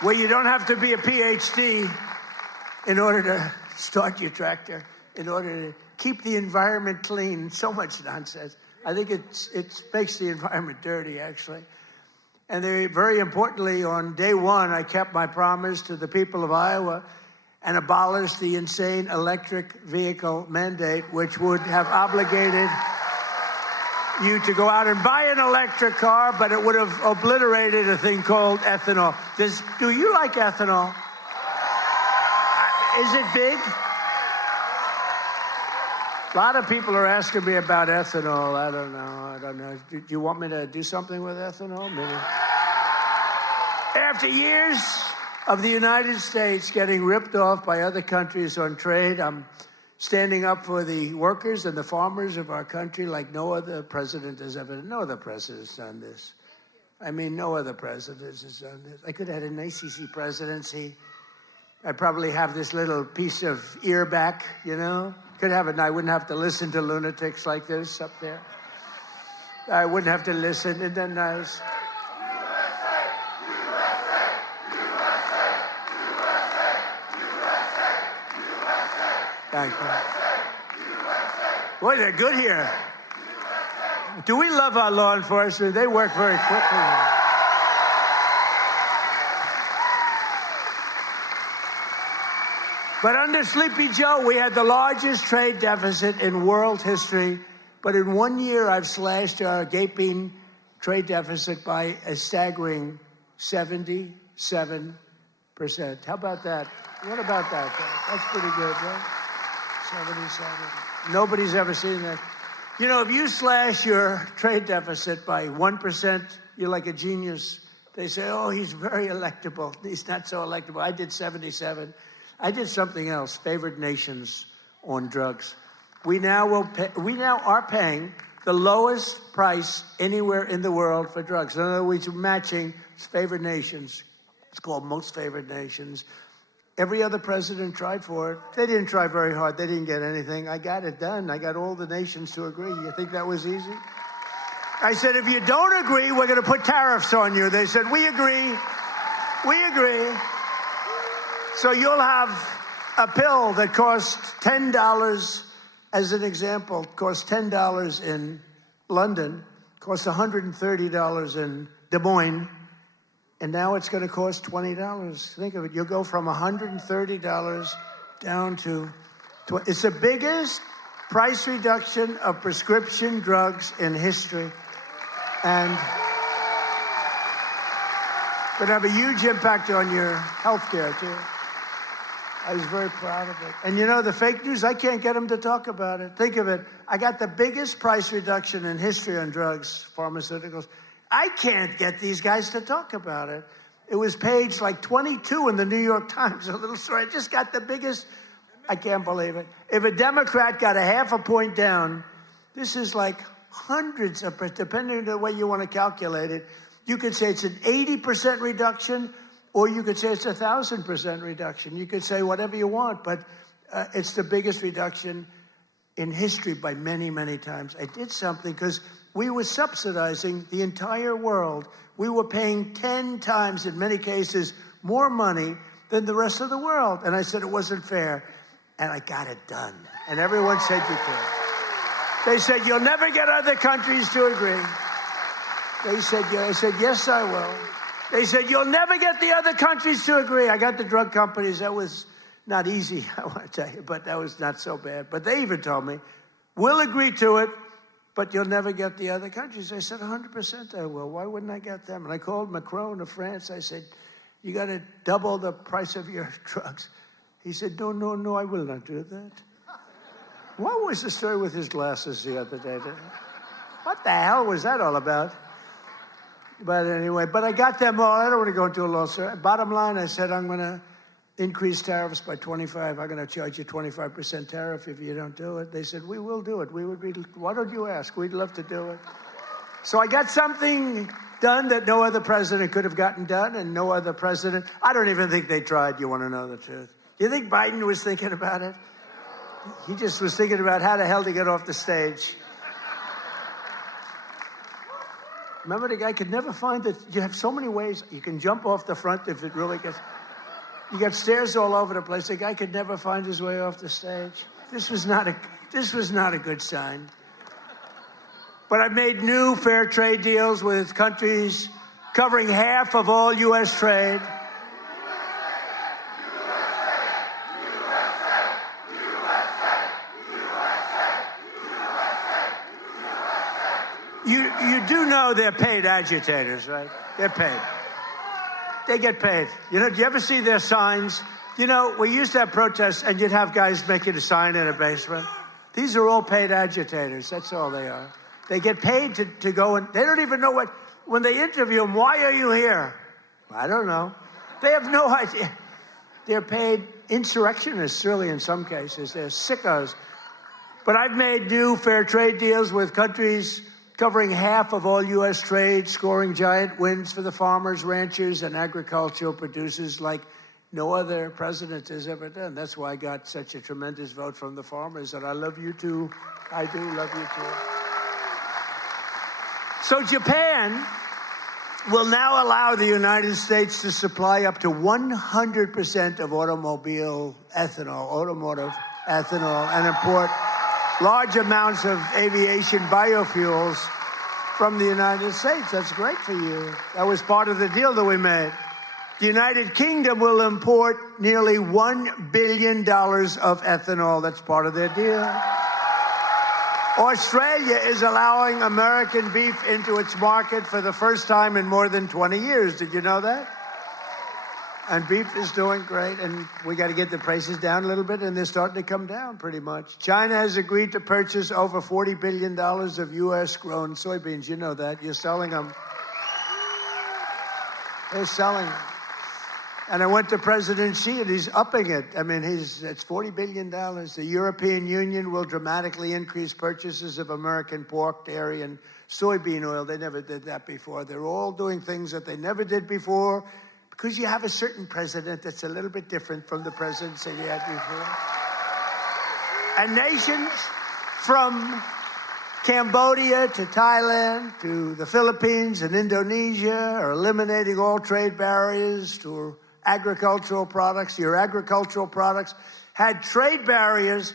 where you don't have to be a PhD in order to start your tractor, in order to keep the environment clean. So much nonsense. I think it makes the environment dirty, actually. And very importantly, on day one, I kept my promise to the people of Iowa and abolished the insane electric vehicle mandate, which would have obligated you to go out and buy an electric car, but it would have obliterated a thing called ethanol. Do you like ethanol? Is it big? A lot of people are asking me about ethanol. I don't know. Do you want me to do something with ethanol? Maybe. After years of the United States getting ripped off by other countries on trade, I'm standing up for the workers and the farmers of our country like no other president has ever. No other president's done this. I mean, no other president has done this. I could have had an ACC presidency. I'd probably have this little piece of ear back, you know? Could have it, and I wouldn't have to listen to lunatics like this up there. I wouldn't have to listen. Isn't that nice? Thank you. Boy, they're good here. Do we love our law enforcement? They work very quickly. But under Sleepy Joe, we had the largest trade deficit in world history. But in 1 year, I've slashed our gaping trade deficit by a staggering 77%. How about that? What about that? That's pretty good, right? 77. Nobody's ever seen that. You know, if you slash your trade deficit by 1%, you're like a genius. They say, oh, he's very electable. He's not so electable. I did 77. I did something else, favored nations on drugs. We now are paying the lowest price anywhere in the world for drugs. In other words, matching favored nations. It's called most favored nations. Every other president tried for it. They didn't try very hard. They didn't get anything. I got it done. I got all the nations to agree. You think that was easy? I said, if you don't agree, we're going to put tariffs on you. They said, we agree. We agree. So you'll have a pill that costs $10, as an example, costs $10 in London, costs $130 in Des Moines, and now it's going to cost $20. Think of it. You'll go from $130 down to $20. It's the biggest price reduction of prescription drugs in history. And going to have a huge impact on your health care, too. I was very proud of it. And you know, the fake news, I can't get them to talk about it. Think of it. I got the biggest price reduction in history on drugs, pharmaceuticals. I can't get these guys to talk about it. It was page like 22 in the New York Times, a little story. I just got the biggest. I can't believe it. If a Democrat got a half a point down, this is like hundreds of, depending on the way you want to calculate it, you could say it's an 80% reduction, or you could say it's 1,000% reduction. You could say whatever you want, but it's the biggest reduction in history by many, many times. I did something because we were subsidizing the entire world. We were paying 10 times, in many cases, more money than the rest of the world. And I said it wasn't fair. And I got it done. And everyone said you could. They said, you'll never get other countries to agree. They said, yeah. I said, yes, I will. They said, you'll never get the other countries to agree. I got the drug companies. That was Not easy, I want to tell you, but that was not so bad. But they even told me, we'll agree to it, but you'll never get the other countries. I said, 100% I will. Why wouldn't I get them? And I called Macron of France. I said, you got to double the price of your drugs. He said, no, no, no, I will not do that. What was the story with his glasses the other day? What the hell was that all about? But anyway, but I got them all. I don't want to go into a long story. Bottom line, I said, I'm going to increase tariffs by 25. I'm going to charge you 25% tariff if you don't do it. They said, we will do it. We would be, why don't you ask? We'd love to do it. So I got something done that no other president could have gotten done, and no other president, I don't even think they tried. You want to know the truth? You think Biden was thinking about it? He just was thinking about how the hell to get off the stage. Remember, the guy could never find that. You have so many ways. You can jump off the front if it really gets. You got stairs all over the place. The guy could never find his way off the stage. This was not a good sign. But I've made new fair trade deals with countries covering half of all U.S. trade. You do know they're paid agitators, right? They're paid. They get paid. You know, do you ever see their signs? You know, we used to have protests, and you'd have guys making a sign in a basement. These are all paid agitators. That's all they are. They get paid to go, and they don't even know what, when they interview them, why are you here? I don't know. They have no idea. They're paid insurrectionists, really, in some cases. They're sickos. But I've made new fair trade deals with countries covering half of all U.S. trade, scoring giant wins for the farmers, ranchers, and agricultural producers like no other president has ever done. That's why I got such a tremendous vote from the farmers, and I love you too. I do love you too. So Japan will now allow the United States to supply up to 100% of automotive ethanol, and import large amounts of aviation biofuels from the United States. That's great for you. That was part of the deal that we made. The United Kingdom will import nearly $1 billion of ethanol. That's part of their deal. Australia is allowing American beef into its market for the first time in more than 20 years. Did you know that? And beef is doing great, and we got to get the prices down a little bit, and they're starting to come down pretty much. China has agreed to purchase over $40 billion of U.S.-grown soybeans. You know that. You're selling them. They're selling them. And I went to President Xi, and he's upping it. I mean, it's $40 billion. The European Union will dramatically increase purchases of American pork, dairy, and soybean oil. They never did that before. They're all doing things that they never did before, because you have a certain president that's a little bit different from the presidents that you had before. And nations from Cambodia to Thailand to the Philippines and Indonesia are eliminating all trade barriers to agricultural products. Your agricultural products had trade barriers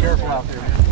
Careful out there.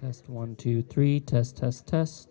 Test 1, 2, 3. Test, test, test.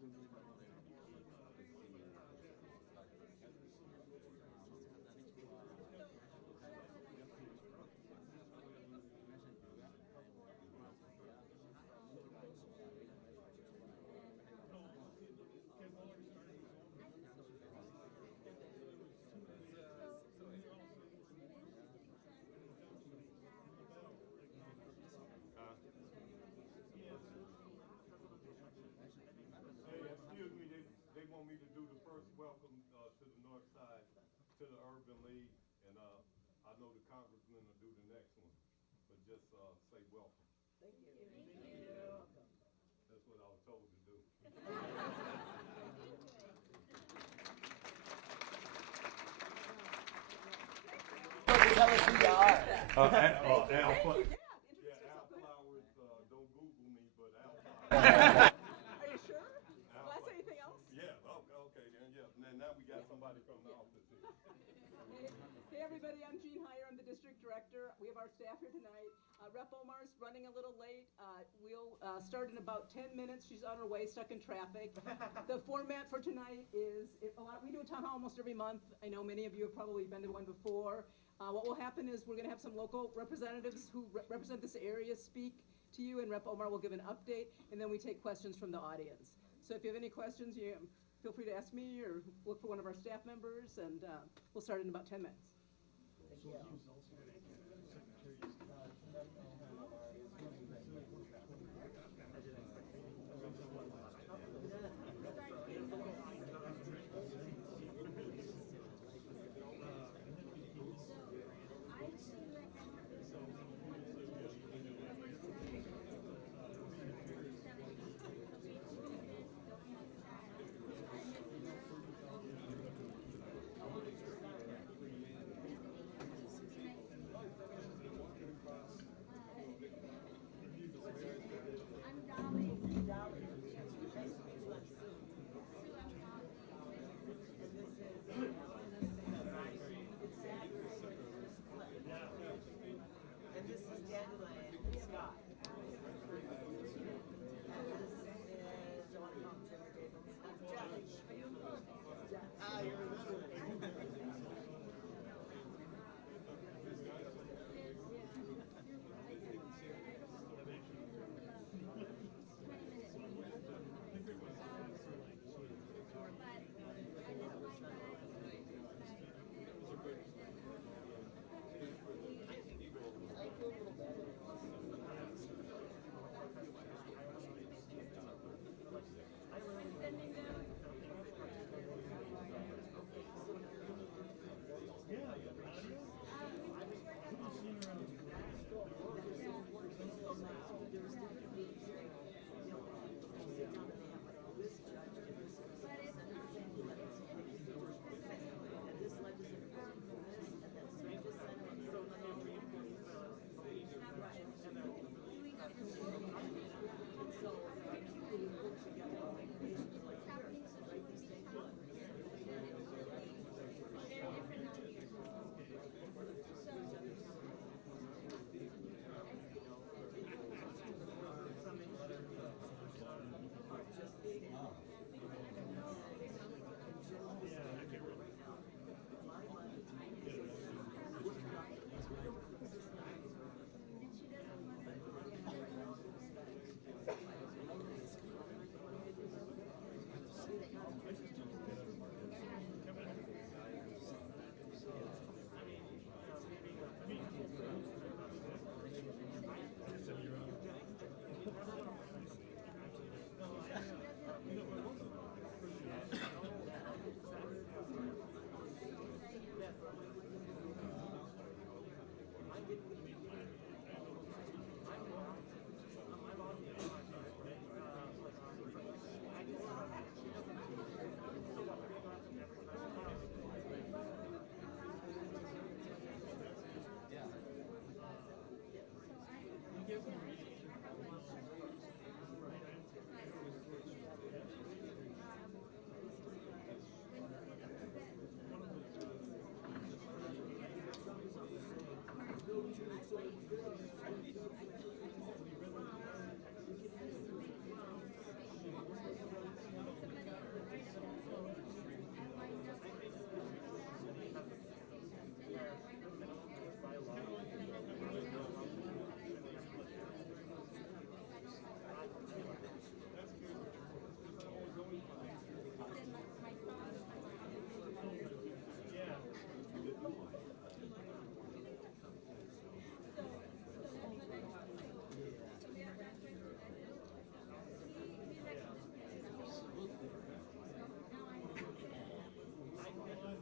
They want me to do the first welcome to the North Side, to the Urban League, and I know the congressman will do the next one, but just say welcome. Thank you. Thank you. That's what I was told to do. Tell us who you are. Al Flowers. Don't Google me, but Al Flowers. Are you sure? Well, say anything else? Yeah, okay, then, yeah. And now we got somebody from the office here. Hey, everybody, I'm Jean Heyer. I'm the district director. We have our staff here tonight. Rep. Omar's running a little late. We'll start in about 10 minutes. She's on her way, stuck in traffic. The format for tonight is, we do a town hall almost every month. I know many of you have probably been to one before. What will happen is we're going to have some local representatives who represent this area speak to you, and Rep. Omar will give an update, and then we take questions from the audience. So if you have any questions, feel free to ask me or look for one of our staff members, and we'll start in about 10 minutes. Thank you.